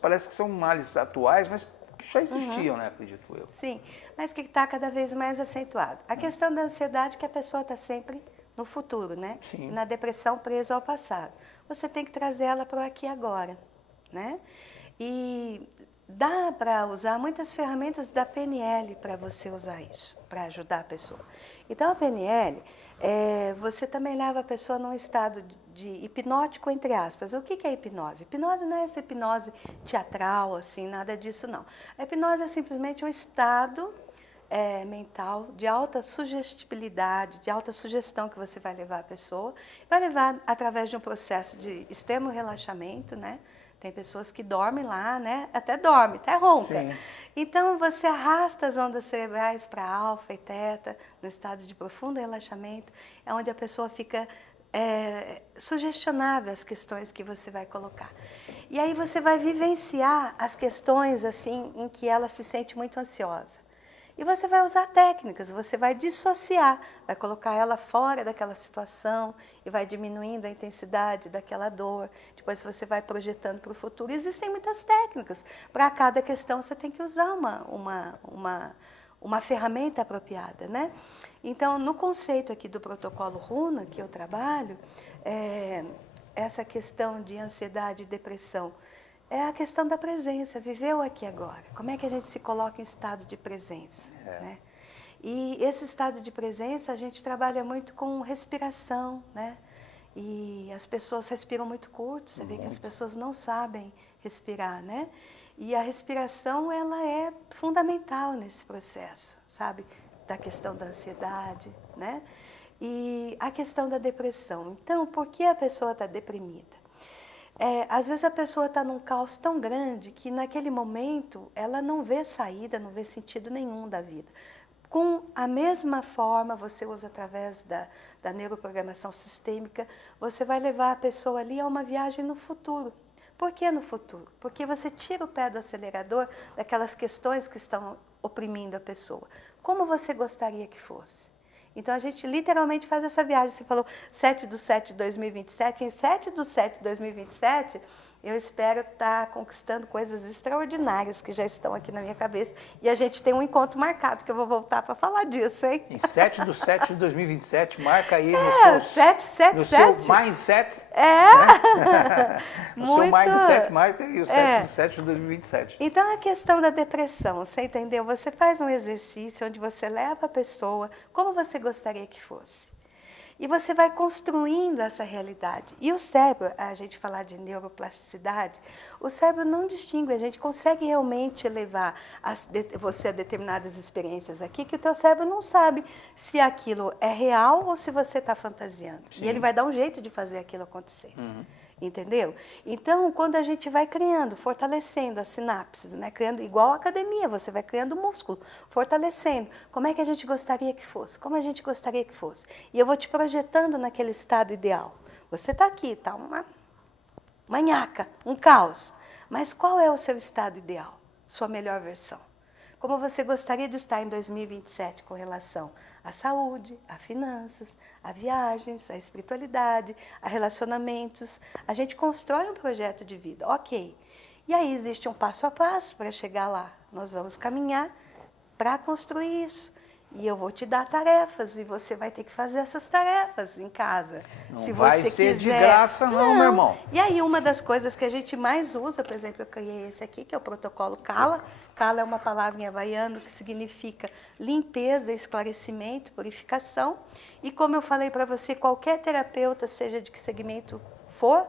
parece que são males atuais, mas que já existiam, né, acredito eu. Sim, mas que está cada vez mais acentuado. A questão da ansiedade, que a pessoa está sempre no futuro, né? Sim. Na depressão, presa ao passado. Você tem que trazer ela para o aqui e agora, né? E dá para usar muitas ferramentas da PNL para você usar isso, para ajudar a pessoa. Então, a PNL, você também leva a pessoa num estado de hipnótico, entre aspas. O que é hipnose? Hipnose não é essa hipnose teatral, assim, nada disso, não. A hipnose é simplesmente um estado mental de alta sugestibilidade, de alta sugestão que você vai levar a pessoa. Vai levar através de um processo de extremo relaxamento, né? Tem pessoas que dormem lá, né? Até dorme, até ronca. Sim. Então, você arrasta as ondas cerebrais para alfa e teta, no estado de profundo relaxamento, é onde a pessoa fica sugestionável às questões que você vai colocar. E aí você vai vivenciar as questões assim em que ela se sente muito ansiosa. E você vai usar técnicas, você vai dissociar, vai colocar ela fora daquela situação e vai diminuindo a intensidade daquela dor. Depois você vai projetando para o futuro. Existem muitas técnicas. Para cada questão você tem que usar uma ferramenta apropriada, né? Então, no conceito aqui do protocolo Runa, que eu trabalho, essa questão de ansiedade e depressão é a questão da presença, viver o aqui e agora. Como é que a gente se coloca em estado de presença? Né? E esse estado de presença a gente trabalha muito com respiração, né? E as pessoas respiram muito curto, você vê que as pessoas não sabem respirar, né? E a respiração, ela é fundamental nesse processo, sabe? Da questão da ansiedade, né? E a questão da depressão. Então, por que a pessoa está deprimida? Às vezes a pessoa está num caos tão grande que naquele momento ela não vê saída, não vê sentido nenhum da vida. Com a mesma forma, você usa através da neuroprogramação sistêmica, você vai levar a pessoa ali a uma viagem no futuro. Por que no futuro? Porque você tira o pé do acelerador daquelas questões que estão oprimindo a pessoa. Como você gostaria que fosse? Então, a gente literalmente faz essa viagem. Você falou 7/7/2027. Em 7/7/2027, eu espero estar conquistando coisas extraordinárias que já estão aqui na minha cabeça. E a gente tem um encontro marcado, que eu vou voltar para falar disso, hein? Em 7/7/2027, marca aí no seu mindset. Né? No seu mindset, marca aí o 7/7/2027. Então, a questão da depressão, você entendeu? Você faz um exercício onde você leva a pessoa como você gostaria que fosse. E você vai construindo essa realidade. E o cérebro, a gente falar de neuroplasticidade, o cérebro não distingue, a gente consegue realmente levar você a determinadas experiências aqui que o teu cérebro não sabe se aquilo é real ou se você está fantasiando. Sim. E ele vai dar um jeito de fazer aquilo acontecer. Uhum. Entendeu? Então, quando a gente vai criando, fortalecendo as sinapses, né? Criando igual a academia, você vai criando músculo, fortalecendo. Como é que a gente gostaria que fosse? Como a gente gostaria que fosse? E eu vou te projetando naquele estado ideal. Você está aqui, está uma manhaca, um caos. Mas qual é o seu estado ideal? Sua melhor versão. Como você gostaria de estar em 2027 com relação à saúde, a finanças, a viagens, a espiritualidade, a relacionamentos. A gente constrói um projeto de vida, ok. E aí existe um passo a passo para chegar lá. Nós vamos caminhar para construir isso. E eu vou te dar tarefas e você vai ter que fazer essas tarefas em casa. Não se vai você ser quiser. De graça não, meu irmão. E aí uma das coisas que a gente mais usa, por exemplo, eu criei esse aqui, que é o protocolo Kala. Kala é uma palavra em havaiano que significa limpeza, esclarecimento, purificação. E como eu falei para você, qualquer terapeuta, seja de que segmento for,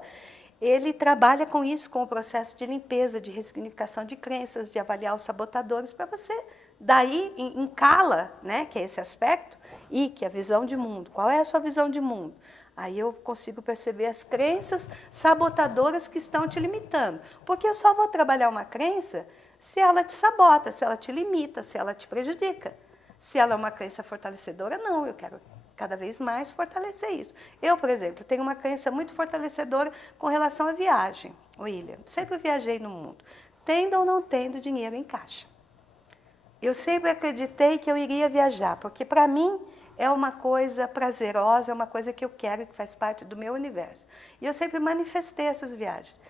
ele trabalha com isso, com o processo de limpeza, de ressignificação de crenças, de avaliar os sabotadores, para você, daí, em Kala, né, que é esse aspecto, e que é a visão de mundo. Qual é a sua visão de mundo? Aí eu consigo perceber as crenças sabotadoras que estão te limitando. Porque eu só vou trabalhar uma crença se ela te sabota, se ela te limita, se ela te prejudica. Se ela é uma crença fortalecedora, não, eu quero cada vez mais fortalecer isso. Eu, por exemplo, tenho uma crença muito fortalecedora com relação à viagem, William. Sempre viajei no mundo, tendo ou não tendo dinheiro em caixa. Eu sempre acreditei que eu iria viajar, porque para mim é uma coisa prazerosa, é uma coisa que eu quero, que faz parte do meu universo. E eu sempre manifestei essas viagens.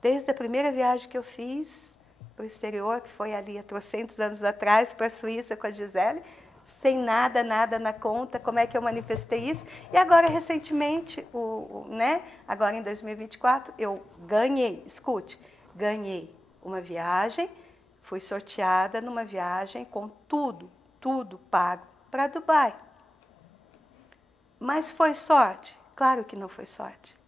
Desde a primeira viagem que eu fiz para o exterior, que foi ali há 300 anos atrás, para a Suíça com a Gisele, sem nada na conta, como é que eu manifestei isso? E agora, recentemente, né, agora em 2024, eu ganhei uma viagem, fui sorteada numa viagem com tudo pago para Dubai. Mas foi sorte? Claro que não foi sorte.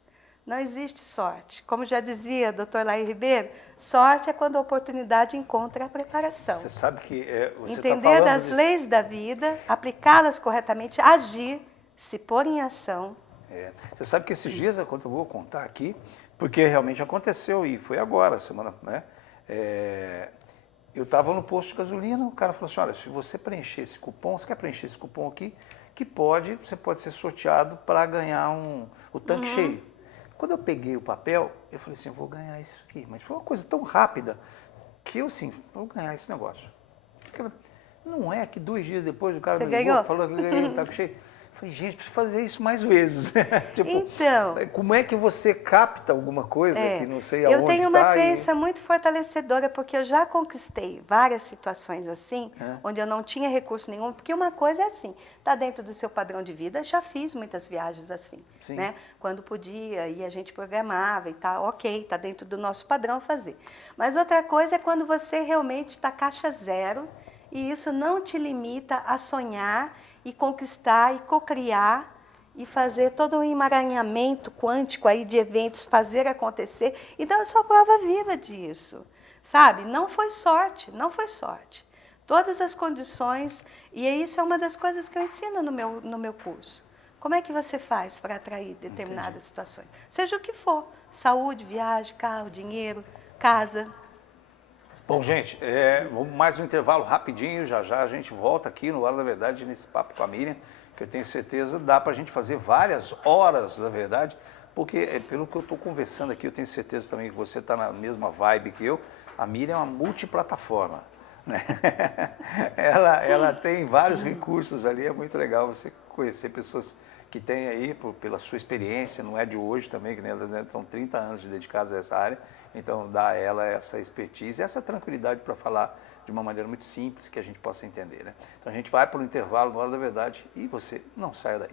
Não existe sorte. Como já dizia o Dr. Laí Ribeiro, sorte é quando a oportunidade encontra a preparação. Você sabe que você entender das leis da vida, aplicá-las corretamente, agir, se pôr em ação. Você sabe que esses dias, eu vou contar aqui, porque realmente aconteceu e foi agora, semana, né? Eu estava no posto de gasolina, o cara falou assim, olha, se você preencher esse cupom, você quer preencher esse cupom aqui, que você pode ser sorteado para ganhar o tanque cheio. Quando eu peguei o papel, eu falei assim, eu vou ganhar isso aqui. Mas foi uma coisa tão rápida que eu, assim, vou ganhar esse negócio. Não é que 2 dias depois o cara me ligou, falou que eu ganhei o tanque cheio. Eu falei, gente, preciso fazer isso mais vezes. Tipo, então, como é que você capta alguma coisa que não sei aonde está? Eu tenho uma crença muito fortalecedora, porque eu já conquistei várias situações assim, onde eu não tinha recurso nenhum, porque uma coisa é assim, está dentro do seu padrão de vida, já fiz muitas viagens assim, né? Quando podia, e a gente programava e tal, ok, está dentro do nosso padrão fazer. Mas outra coisa é quando você realmente está caixa zero, e isso não te limita a sonhar, e conquistar, e cocriar, e fazer todo um emaranhamento quântico aí de eventos, fazer acontecer. Então, eu sou prova viva disso, sabe? Não foi sorte, não foi sorte. Todas as condições, e isso é uma das coisas que eu ensino no meu curso. Como é que você faz para atrair determinadas situações? Seja o que for, saúde, viagem, carro, dinheiro, casa. Bom, gente, vamos mais um intervalo rapidinho, já já a gente volta aqui no Hora da Verdade, nesse papo com a Miriam, que eu tenho certeza dá para a gente fazer várias horas, na verdade, porque pelo que eu estou conversando aqui, eu tenho certeza também que você está na mesma vibe que eu. A Miriam é uma multiplataforma, né? ela tem vários recursos ali, é muito legal você conhecer pessoas que têm aí, pela sua experiência, não é de hoje também, que nem elas, né, são 30 anos dedicados a essa área, então dá a ela essa expertise, essa tranquilidade para falar de uma maneira muito simples que a gente possa entender, né? Então a gente vai para o intervalo na Hora da Verdade e você não saia daí.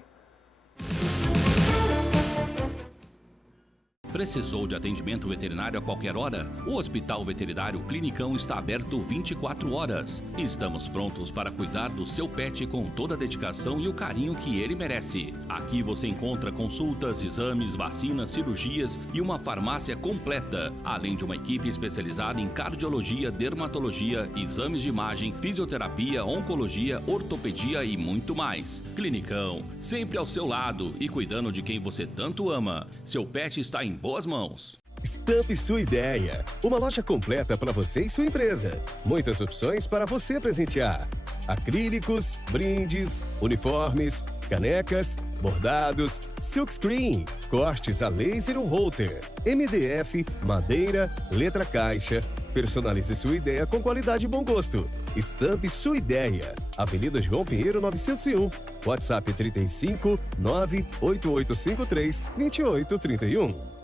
Precisou de atendimento veterinário a qualquer hora? O Hospital Veterinário Clinicão está aberto 24 horas. Estamos prontos para cuidar do seu pet com toda a dedicação e o carinho que ele merece. Aqui você encontra consultas, exames, vacinas, cirurgias e uma farmácia completa, além de uma equipe especializada em cardiologia, dermatologia, exames de imagem, fisioterapia, oncologia, ortopedia e muito mais. Clinicão, sempre ao seu lado e cuidando de quem você tanto ama. Seu pet está em boas mãos. Estampe sua ideia. Uma loja completa para você e sua empresa. Muitas opções para você presentear. Acrílicos, brindes, uniformes, canecas, bordados, silkscreen, cortes a laser ou holter, MDF, madeira, letra caixa. Personalize sua ideia com qualidade e bom gosto. Estampe sua ideia. Avenida João Pinheiro 901. WhatsApp 35 98853 2831.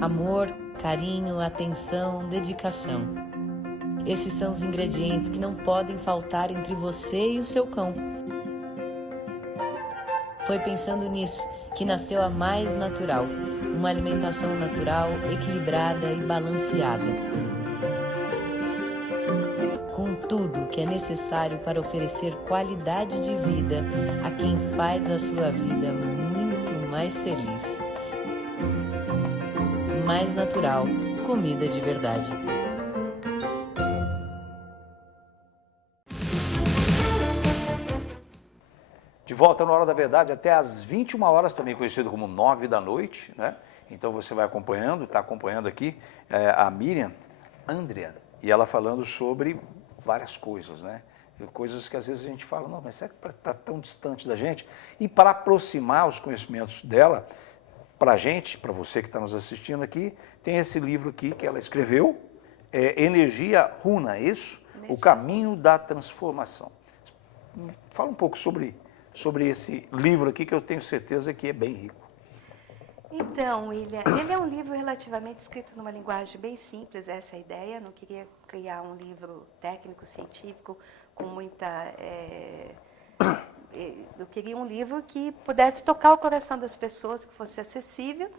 Amor, carinho, atenção, dedicação. Esses são os ingredientes que não podem faltar entre você e o seu cão. Foi pensando nisso que nasceu a Mais Natural, uma alimentação natural, equilibrada e balanceada. Com tudo que é necessário para oferecer qualidade de vida a quem faz a sua vida muito mais feliz. Mais Natural, comida de verdade. De volta na Hora da Verdade até às 21 horas, também conhecido como 9 da noite, né? Então você vai acompanhando, está acompanhando aqui a Miriam Andrian, e ela falando sobre várias coisas, né? Coisas que às vezes a gente fala, não, mas será que está tão distante da gente? E para aproximar os conhecimentos dela, para a gente, para você que está nos assistindo aqui, tem esse livro aqui que ela escreveu, Energia Runa, isso? O Caminho da Transformação. Fala um pouco sobre esse livro aqui, que eu tenho certeza que é bem rico. Então, William, ele é um livro relativamente escrito numa linguagem bem simples, essa é a ideia. Não queria criar um livro técnico, científico, com muita... Eu queria um livro que pudesse tocar o coração das pessoas, que fosse acessível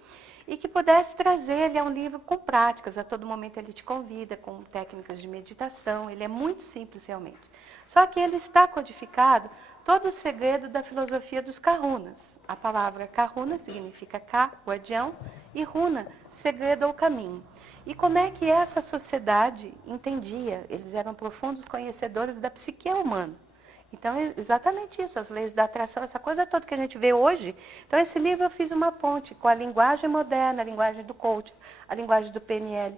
e que pudesse trazer. Ele é um livro com práticas, a todo momento ele te convida com técnicas de meditação, ele é muito simples realmente. Só que ele está codificado todo o segredo da filosofia dos Kahunas. A palavra Kahuna significa Ka, guardião, e Runa, segredo ou caminho. E como é que essa sociedade entendia? Eles eram profundos conhecedores da psique humana. Então, é exatamente isso, as leis da atração, essa coisa toda que a gente vê hoje. Então, esse livro eu fiz uma ponte com a linguagem moderna, a linguagem do coaching, a linguagem do PNL,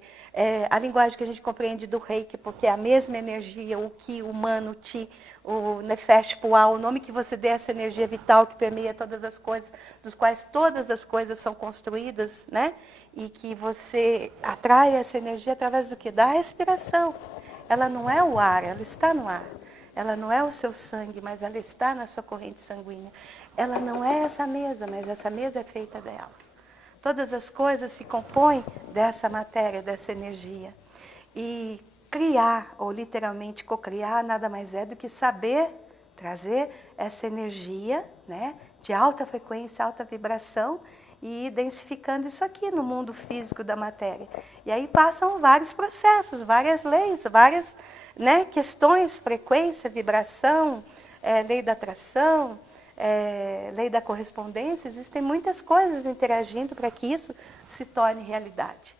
a linguagem que a gente compreende do Reiki, porque é a mesma energia, o Ki, o Mano, o Ti, o Nefesh Puá, o nome que você dê a essa energia vital que permeia todas as coisas, dos quais todas as coisas são construídas, né? E que você atrai essa energia através do quê? Da respiração. Ela não é o ar, ela está no ar. Ela não é o seu sangue, mas ela está na sua corrente sanguínea. Ela não é essa mesa, mas essa mesa é feita dela. Todas as coisas se compõem dessa matéria, dessa energia. E criar, ou literalmente cocriar, nada mais é do que saber trazer essa energia, né, de alta frequência, alta vibração, e densificando isso aqui no mundo físico da matéria. E aí passam vários processos, várias leis, várias... né, questões, frequência, vibração, lei da atração, lei da correspondência, existem muitas coisas interagindo para que isso se torne realidade.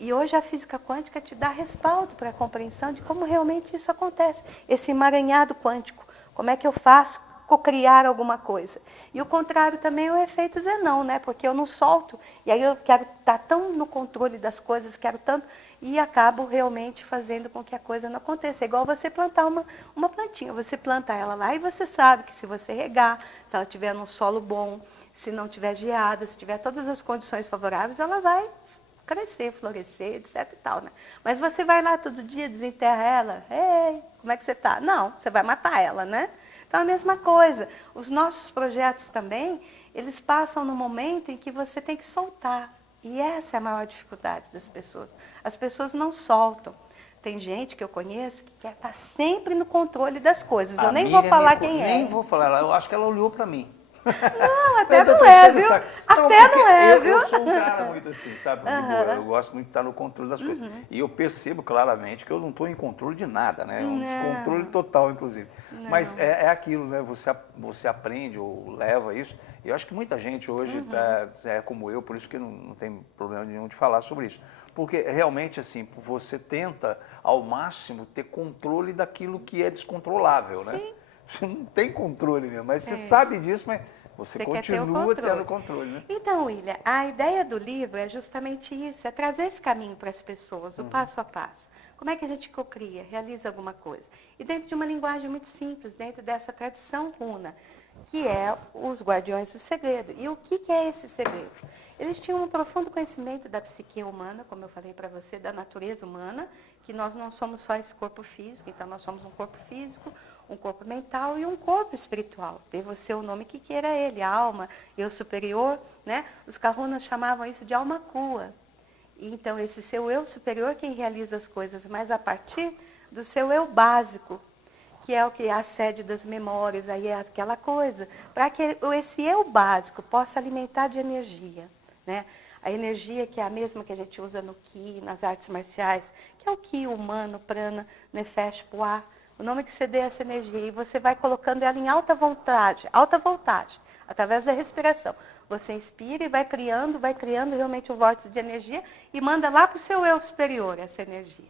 E hoje a física quântica te dá respaldo para a compreensão de como realmente isso acontece, esse emaranhado quântico, como é que eu faço cocriar alguma coisa. E o contrário também é o efeito Zenão, né? Porque eu não solto, e aí eu quero estar tão no controle das coisas, quero tanto, e acabo realmente fazendo com que a coisa não aconteça. É igual você plantar uma plantinha, você planta ela lá e você sabe que se você regar, se ela tiver num solo bom, se não tiver geada, se tiver todas as condições favoráveis, ela vai crescer, florescer, etc e tal, né? Mas você vai lá todo dia, desenterra ela, ei, como é que você está? Não, você vai matar ela, né? Então, a mesma coisa. Os nossos projetos também, eles passam no momento em que você tem que soltar. E essa é a maior dificuldade das pessoas. As pessoas não soltam. Tem gente que eu conheço que quer estar sempre no controle das coisas. Eu nem vou falar quem é. Nem vou falar, eu acho que ela olhou para mim. Não, até não é, viu? Até não é, viu? Eu sou um cara muito assim, sabe? Eu gosto muito de estar no controle das coisas. E eu percebo claramente que eu não estou em controle de nada, né? É um descontrole total, inclusive. Mas é aquilo, né? Você aprende ou leva isso. E eu acho que muita gente hoje é como eu, por isso que não tem problema nenhum de falar sobre isso. Porque realmente, assim, você tenta ao máximo ter controle daquilo que é descontrolável, né? Sim. Você não tem controle mesmo, mas você sabe disso, mas você continua tendo controle, né? Então, William, a ideia do livro é justamente isso, é trazer esse caminho para as pessoas, o passo a passo. Como é que a gente cocria, realiza alguma coisa? E dentro de uma linguagem muito simples, dentro dessa tradição runa, que é os guardiões do segredo. E o que é esse segredo? Eles tinham um profundo conhecimento da psique humana, como eu falei para você, da natureza humana, que nós não somos só esse corpo físico, então nós somos um corpo físico, um corpo mental e um corpo espiritual. Dê você o nome que queira ele, alma, eu superior, né? Os kahunas chamavam isso de alma cua. Então, esse seu eu superior quem realiza as coisas, mas a partir do seu eu básico, que é o que é a sede das memórias, aí é aquela coisa, para que esse eu básico possa alimentar de energia, né? A energia que é a mesma que a gente usa no Ki, nas artes marciais, que é o Ki humano, prana, nefesh, puá, o nome que você dê a essa energia, e você vai colocando ela em alta voltagem, através da respiração. Você inspira e vai criando realmente um vórtice de energia e manda lá para o seu eu superior essa energia.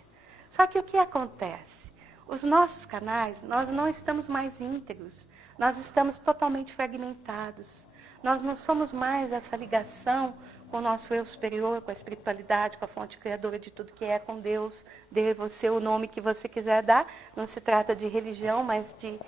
Só que o que acontece? Os nossos canais, nós não estamos mais íntegros, nós estamos totalmente fragmentados. Nós não somos mais essa ligação com o nosso eu superior, com a espiritualidade, com a fonte criadora de tudo que é, com Deus. Dê você o nome que você quiser dar. Não se trata de religião, mas de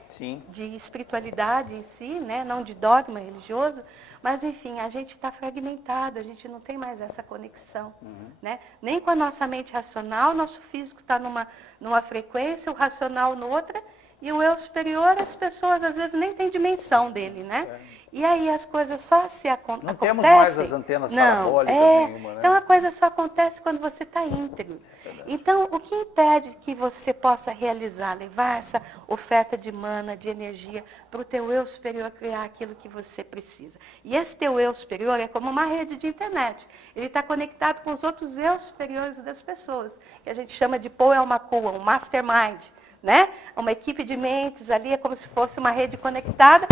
espiritualidade em si, né? Não de dogma religioso. Mas, enfim, a gente está fragmentado, a gente não tem mais essa conexão. Né? Nem com a nossa mente racional, nosso físico está numa frequência, o racional noutra, e o eu superior, as pessoas às vezes nem têm dimensão dele, né? E aí as coisas só se acontecem. Não temos mais as antenas parabólicas nenhuma, né? Então a coisa só acontece quando você está íntegro. Então, o que impede que você possa realizar, levar essa oferta de mana, de energia, para o teu eu superior criar aquilo que você precisa? E esse teu eu superior é como uma rede de internet. Ele está conectado com os outros eu superiores das pessoas, que a gente chama de Poelmakua, um mastermind. Né? Uma equipe de mentes ali, é como se fosse uma rede conectada,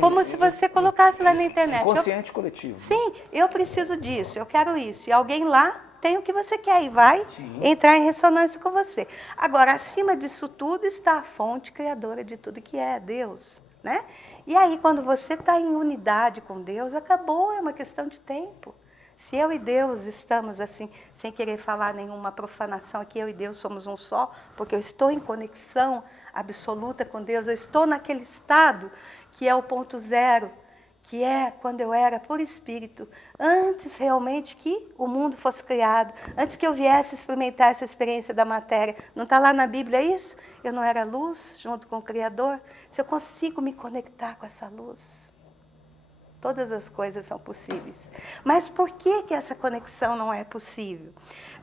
como se você colocasse lá na internet. Consciente coletivo. Sim, eu preciso disso, eu quero isso. E alguém lá tem o que você quer e vai entrar em ressonância com você. Agora, acima disso tudo está a fonte criadora de tudo que é Deus. Né? E aí, quando você está em unidade com Deus, acabou, é uma questão de tempo. Se eu e Deus estamos assim, sem querer falar nenhuma profanação, que eu e Deus somos um só, porque eu estou em conexão absoluta com Deus, eu estou naquele estado que é o ponto zero, que é quando eu era por espírito, antes realmente que o mundo fosse criado, antes que eu viesse experimentar essa experiência da matéria. Não está lá na Bíblia isso? Eu não era luz junto com o Criador? Se eu consigo me conectar com essa luz, todas as coisas são possíveis. Mas por que essa conexão não é possível?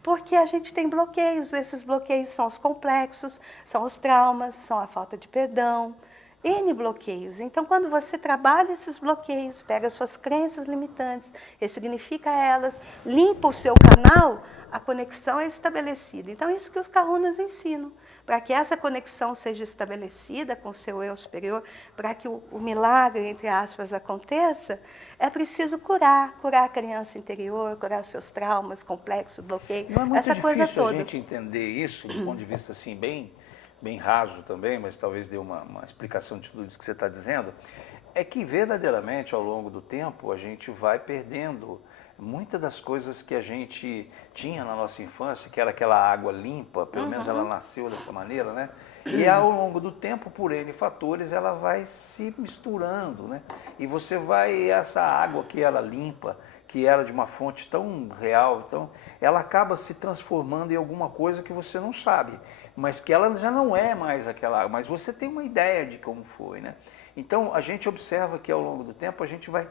Porque a gente tem bloqueios. Esses bloqueios são os complexos, são os traumas, são a falta de perdão. N bloqueios. Então, quando você trabalha esses bloqueios, pega as suas crenças limitantes, ressignifica elas, limpa o seu canal, a conexão é estabelecida. Então, isso que os kahunas ensinam. para que essa conexão seja estabelecida com o seu eu superior, para que o milagre, entre aspas, aconteça, é preciso curar a criança interior, curar os seus traumas, complexos, bloqueio, não é muito essa coisa difícil toda. a gente entender isso do ponto de vista assim, bem raso também, mas talvez dê uma explicação de tudo isso que você está dizendo, é que verdadeiramente ao longo do tempo a gente vai perdendo muitas das coisas que a gente tinha na nossa infância, que era aquela água limpa, pelo menos ela nasceu dessa maneira, né? E ao longo do tempo, por N fatores, ela vai se misturando, né? E você vai, essa água que era limpa, que era de uma fonte tão real, então, ela acaba se transformando em alguma coisa que você não sabe, mas que ela já não é mais aquela água, mas você tem uma ideia de como foi, né? Então, a gente observa que ao longo do tempo a gente vai,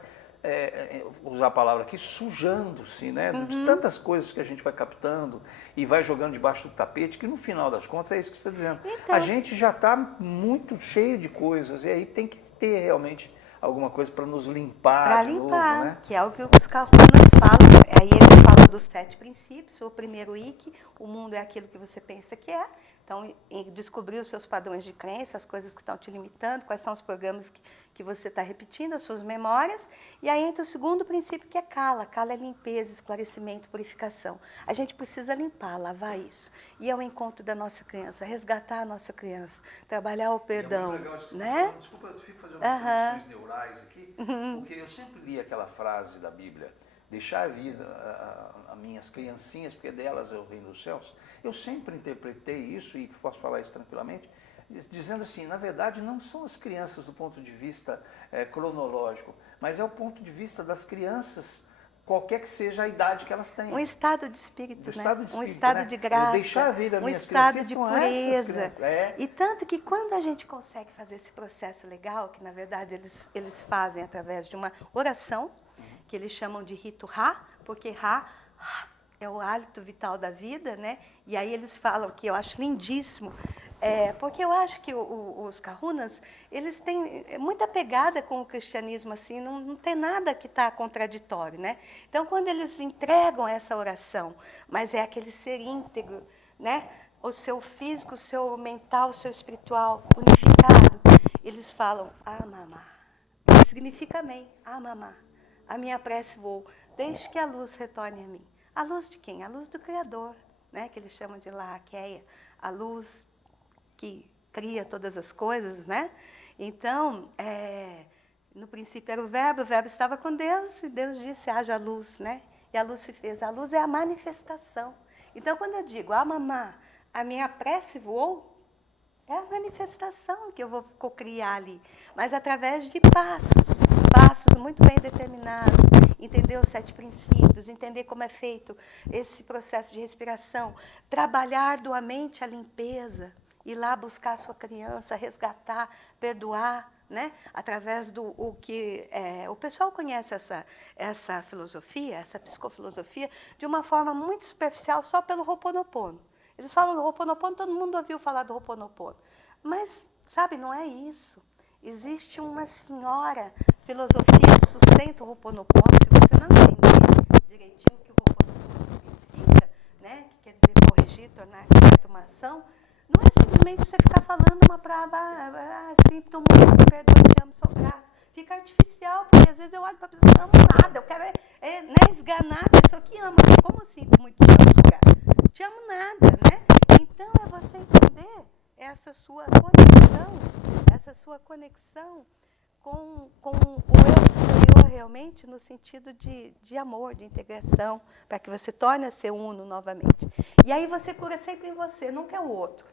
usar a palavra aqui, sujando-se, né? De tantas coisas que a gente vai captando e vai jogando debaixo do tapete, que no final das contas é isso que você está dizendo. Então, a gente já está muito cheio de coisas e aí tem que ter realmente alguma coisa para nos limpar para de limpar, novo, né? que é o que os Kahunas falam. Aí ele fala dos 7 princípios. O primeiro Ikki, o mundo é aquilo que você pensa que é. Então, descobrir os seus padrões de crença, as coisas que estão te limitando, quais são os programas que você está repetindo, as suas memórias. E aí entra o segundo princípio, que é Kala. Kala é limpeza, esclarecimento, purificação. A gente precisa limpar, lavar isso. E é o encontro da nossa criança, resgatar a nossa criança, trabalhar o perdão. É muito legal isso que você né? tá falando. Desculpa, eu fico fazendo umas conexões neurais aqui, porque eu sempre li aquela frase da Bíblia, deixar vir as minhas criancinhas, porque delas é o reino dos céus. Eu sempre interpretei isso, e posso falar isso tranquilamente, dizendo assim, na verdade não são as crianças do ponto de vista cronológico, mas é o ponto de vista das crianças, qualquer que seja a idade que elas têm. Um estado de espírito, Um estado né? de graça, Deixar vir as um minhas estado crianças, de são essas pureza. crianças. E tanto que quando a gente consegue fazer esse processo legal, que na verdade eles fazem através de uma oração, que eles chamam de rito Ra, porque Ra é o hálito vital da vida, né? E aí eles falam, que eu acho lindíssimo, porque eu acho que os Kahunas, eles têm muita pegada com o cristianismo, assim, não tem nada que está contraditório, né? Então, quando eles entregam essa oração, mas é aquele ser íntegro, né? O seu físico, o seu mental, o seu espiritual unificado, eles falam, Amamá, que significa amém, Amamá, a minha prece voou, desde que a luz retorne a mim. A luz de quem? A luz do Criador, né? Que eles chamam de Lahakeia, a luz que cria todas as coisas, né? Então, no princípio era o verbo estava com Deus, e Deus disse, haja luz, né? E a luz se fez. A luz é a manifestação. Então, quando eu digo, Mamá, a minha prece voou, é a manifestação que eu vou cocriar ali, mas através de passos muito bem determinados, entender os 7 princípios, entender como é feito esse processo de respiração, trabalhar arduamente a limpeza, ir lá buscar a sua criança, resgatar, perdoar, né? Através do que o pessoal conhece essa filosofia, essa psicofilosofia, de uma forma muito superficial, só pelo Ho'oponopono. Eles falam do Ho'oponopono, todo mundo ouviu falar do Ho'oponopono. Mas, sabe, não é isso. Existe uma senhora filosofia que sustenta o Ho'oponopono. Se você não entender direitinho o que o Ho'oponopono significa, né, que quer dizer corrigir, tornar certa uma ação, não é simplesmente você ficar falando uma palavra assim, todo mundo me perdoa, te amo, sou grato. Fica artificial, porque às vezes eu olho para a pessoa e não amo nada, eu quero esganar a pessoa que ama. Como assim, muito te amo, sou grato? Te amo nada, né? Então é você entender essa sua conexão com o eu superior realmente, no sentido de amor, de integração, para que você torne a ser uno novamente. E aí você cura sempre em você, nunca é o outro.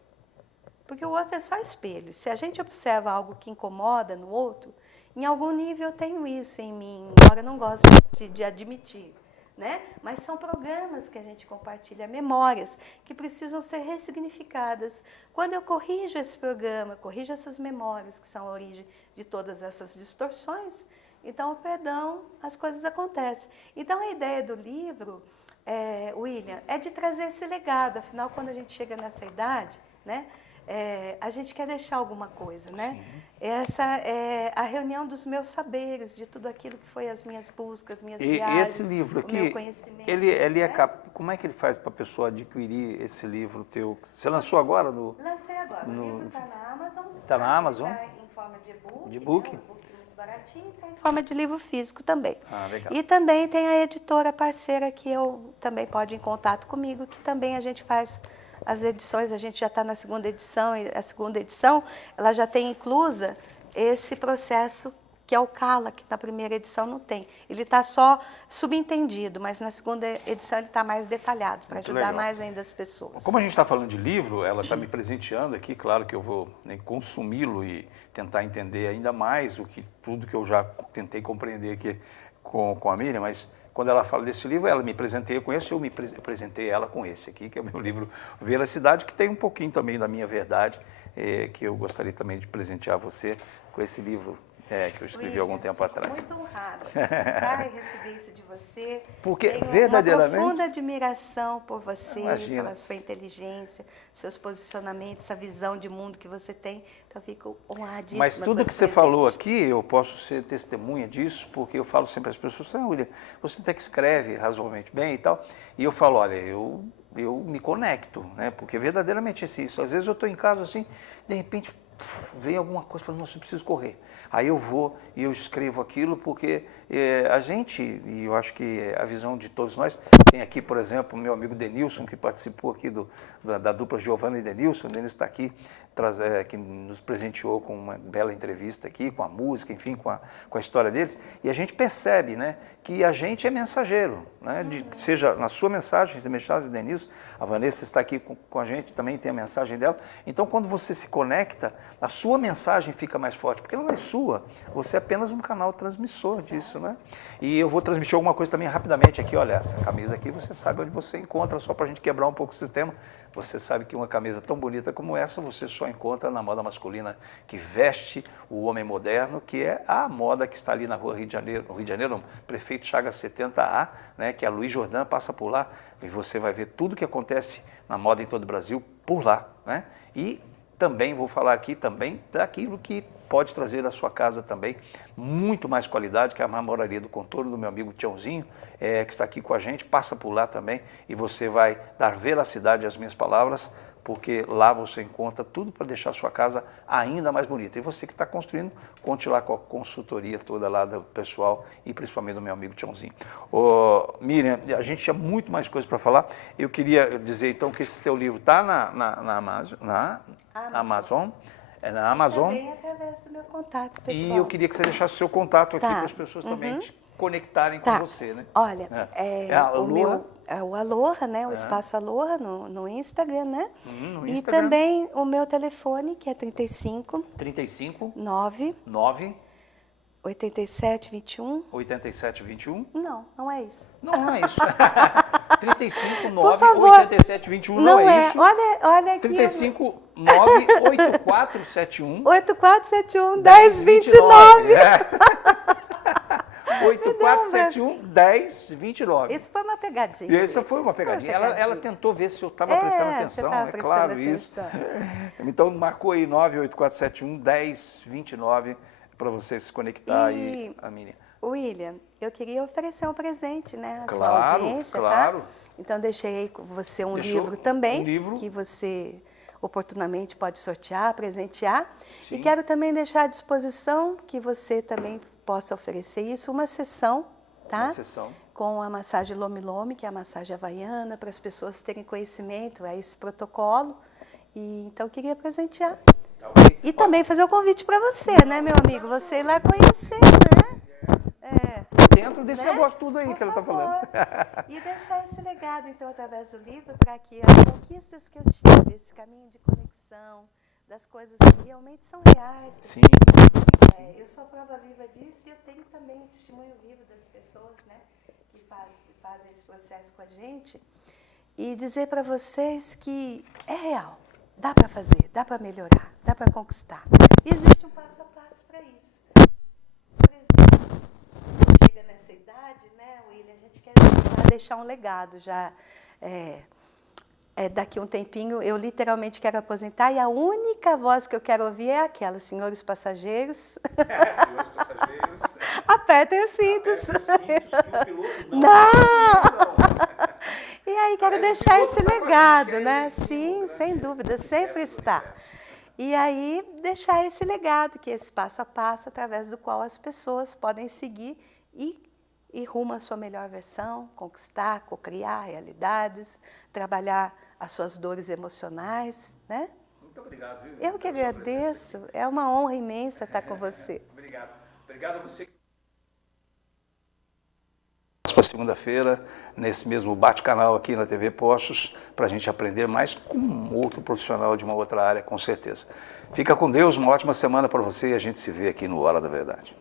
Porque o outro é só espelho. Se a gente observa algo que incomoda no outro, em algum nível eu tenho isso em mim, embora eu não goste de admitir. Né? Mas são programas que a gente compartilha, memórias que precisam ser ressignificadas. Quando eu corrijo esse programa, corrijo essas memórias, que são a origem de todas essas distorções, então o perdão, as coisas acontecem. Então a ideia do livro, William, é de trazer esse legado. Afinal, quando a gente chega nessa idade, né, a gente quer deixar alguma coisa, né? Sim. Essa é a reunião dos meus saberes, de tudo aquilo que foi as minhas buscas, minhas E viagens, esse livro o aqui, meu conhecimento. ele é né? como é que ele faz para a pessoa adquirir esse livro teu? Você lançou agora no... Lancei agora. O livro está na Amazon. Tá na Amazon? Está em forma de e-book. De e-book? Né? Um e-book muito baratinho. Está em forma de livro físico também. Ah, legal. E também tem a editora parceira que eu também pode ir em contato comigo, que também a gente faz as edições. A gente já está na segunda edição, e a segunda edição ela já tem inclusa esse processo que é o Cala, que na primeira edição não tem. Ele está só subentendido, mas na segunda edição ele está mais detalhado, para Muito ajudar legal. mais ainda as pessoas. Como a gente está falando de livro, ela está me presenteando aqui, claro que eu vou, né, consumi-lo e tentar entender ainda mais tudo que eu já tentei compreender aqui com a Miriam, mas quando ela fala desse livro, ela me presenteia com esse, eu me presentei ela com esse aqui, que é o meu livro Veracidade, que tem um pouquinho também da minha verdade, que eu gostaria também de presentear você com esse livro que eu escrevi há algum tempo atrás. Muito honrada em receber isso de você. Porque Tenho verdadeiramente... uma profunda admiração por você, Imagina. pela sua inteligência, seus posicionamentos, essa visão de mundo que você tem. Então, eu fico honradíssima. Mas tudo que você falou aqui, eu posso ser testemunha disso, porque eu falo sempre às pessoas, William, você até que escreve razoavelmente bem e tal, e eu falo, olha, eu me conecto, né? Porque verdadeiramente é isso. Às vezes eu estou em casa assim, de repente vem alguma coisa, eu falo, nossa, eu preciso correr. Aí eu vou e eu escrevo aquilo, porque a gente, e eu acho que a visão de todos nós, tem aqui, por exemplo, o meu amigo Denilson, que participou aqui da dupla Giovanna e Denilson. O Denilson está aqui, que nos presenteou com uma bela entrevista aqui, com a música, enfim, com a história deles. E a gente percebe, né, que a gente é mensageiro, né, seja na sua mensagem, a mensagem do Denilson, a Vanessa está aqui com a gente, também tem a mensagem dela. Então, quando você se conecta, a sua mensagem fica mais forte, porque ela não é sua, você é apenas um canal transmissor disso, né? E eu vou transmitir alguma coisa também rapidamente aqui, olha, essa camisa aqui, você sabe onde você encontra, só para a gente quebrar um pouco o sistema. Você sabe que uma camisa tão bonita como essa, você só encontra na moda masculina que veste o homem moderno, que é a moda que está ali na rua Rio de Janeiro, no Rio de Janeiro, Prefeito Chagas 70A, né, que é a Luiz Jordan, passa por lá, e você vai ver tudo que acontece na moda em todo o Brasil por lá, né? E também vou falar aqui também daquilo que pode trazer à sua casa também muito mais qualidade, que é a marmoraria do Contorno do meu amigo Tiãozinho, que está aqui com a gente, passa por lá também e você vai dar veracidade às minhas palavras, porque lá você encontra tudo para deixar a sua casa ainda mais bonita. E você que está construindo, conte lá com a consultoria toda lá do pessoal e principalmente do meu amigo Tiãozinho. Miriam, a gente tinha muito mais coisas para falar. Eu queria dizer então que esse teu livro está na Amazon. É na Amazon. Também através do meu contato, pessoal. E eu queria que você deixasse o seu contato aqui para as pessoas também te conectarem com você, né? Olha, o Aloha, né? O Espaço Aloha no Instagram, né? No e Instagram. também o meu telefone, que é 35 9 87 21. 87 21. Não é isso. Não é isso. 35 Por 9 favor. 87 21 não é isso. Olha aqui. 35 9 8471 8471 1029. 8471 1029. Isso foi uma pegadinha. E essa foi uma pegadinha. Ela tentou ver se eu estava prestando atenção, é claro isso. Então marcou aí 98471 1029 para você se conectar aí, a Miriam. William, eu queria oferecer um presente, né, à sua Claro, audiência, claro. tá? Então deixei aí com você um Deixou livro também, um livro. que você oportunamente pode sortear, presentear. Sim. E quero também deixar à disposição que você também possa oferecer isso, uma sessão, tá? Uma sessão. Com a massagem Lomi Lomi, que é a massagem havaiana, para as pessoas terem conhecimento, é esse protocolo. E então eu queria presentear. Okay. E também fazer o convite para você, né, meu amigo? Você ir lá conhecer, né? Dentro desse negócio tudo aí que ela está falando. E deixar esse legado, então, através do livro, para que as conquistas que eu tive, esse caminho de conexão, das coisas que realmente são reais. Sim. Eu sou a prova viva disso e eu tenho também o testemunho vivo das pessoas, né, que fazem esse processo com a gente. E dizer para vocês que é real. Dá para fazer, dá para melhorar, dá para conquistar. E existe um passo a passo para isso. Por exemplo, chega nessa idade, né, William, a gente quer deixar um legado já daqui um tempinho eu literalmente quero aposentar e a única voz que eu quero ouvir é aquela, senhores passageiros. Senhores passageiros. Apertem os cintos. Apertem os cintos que o piloto Não! E aí quero Mas o deixar piloto esse tá com a gente, legado, que é né? esse, Sim, o sem grande dúvida, sempre arquiteto do está. universo. E aí deixar esse legado, que é esse passo a passo, através do qual as pessoas podem seguir e rumo à sua melhor versão, conquistar, cocriar realidades, trabalhar as suas dores emocionais, né? Muito obrigado, viu? Eu que agradeço, é uma honra imensa estar com você. Obrigado. Obrigado a você. Próxima segunda-feira, nesse mesmo bate-canal aqui na TV Postos, para a gente aprender mais com um outro profissional de uma outra área, com certeza. Fica com Deus, uma ótima semana para você e a gente se vê aqui no Hora da Verdade.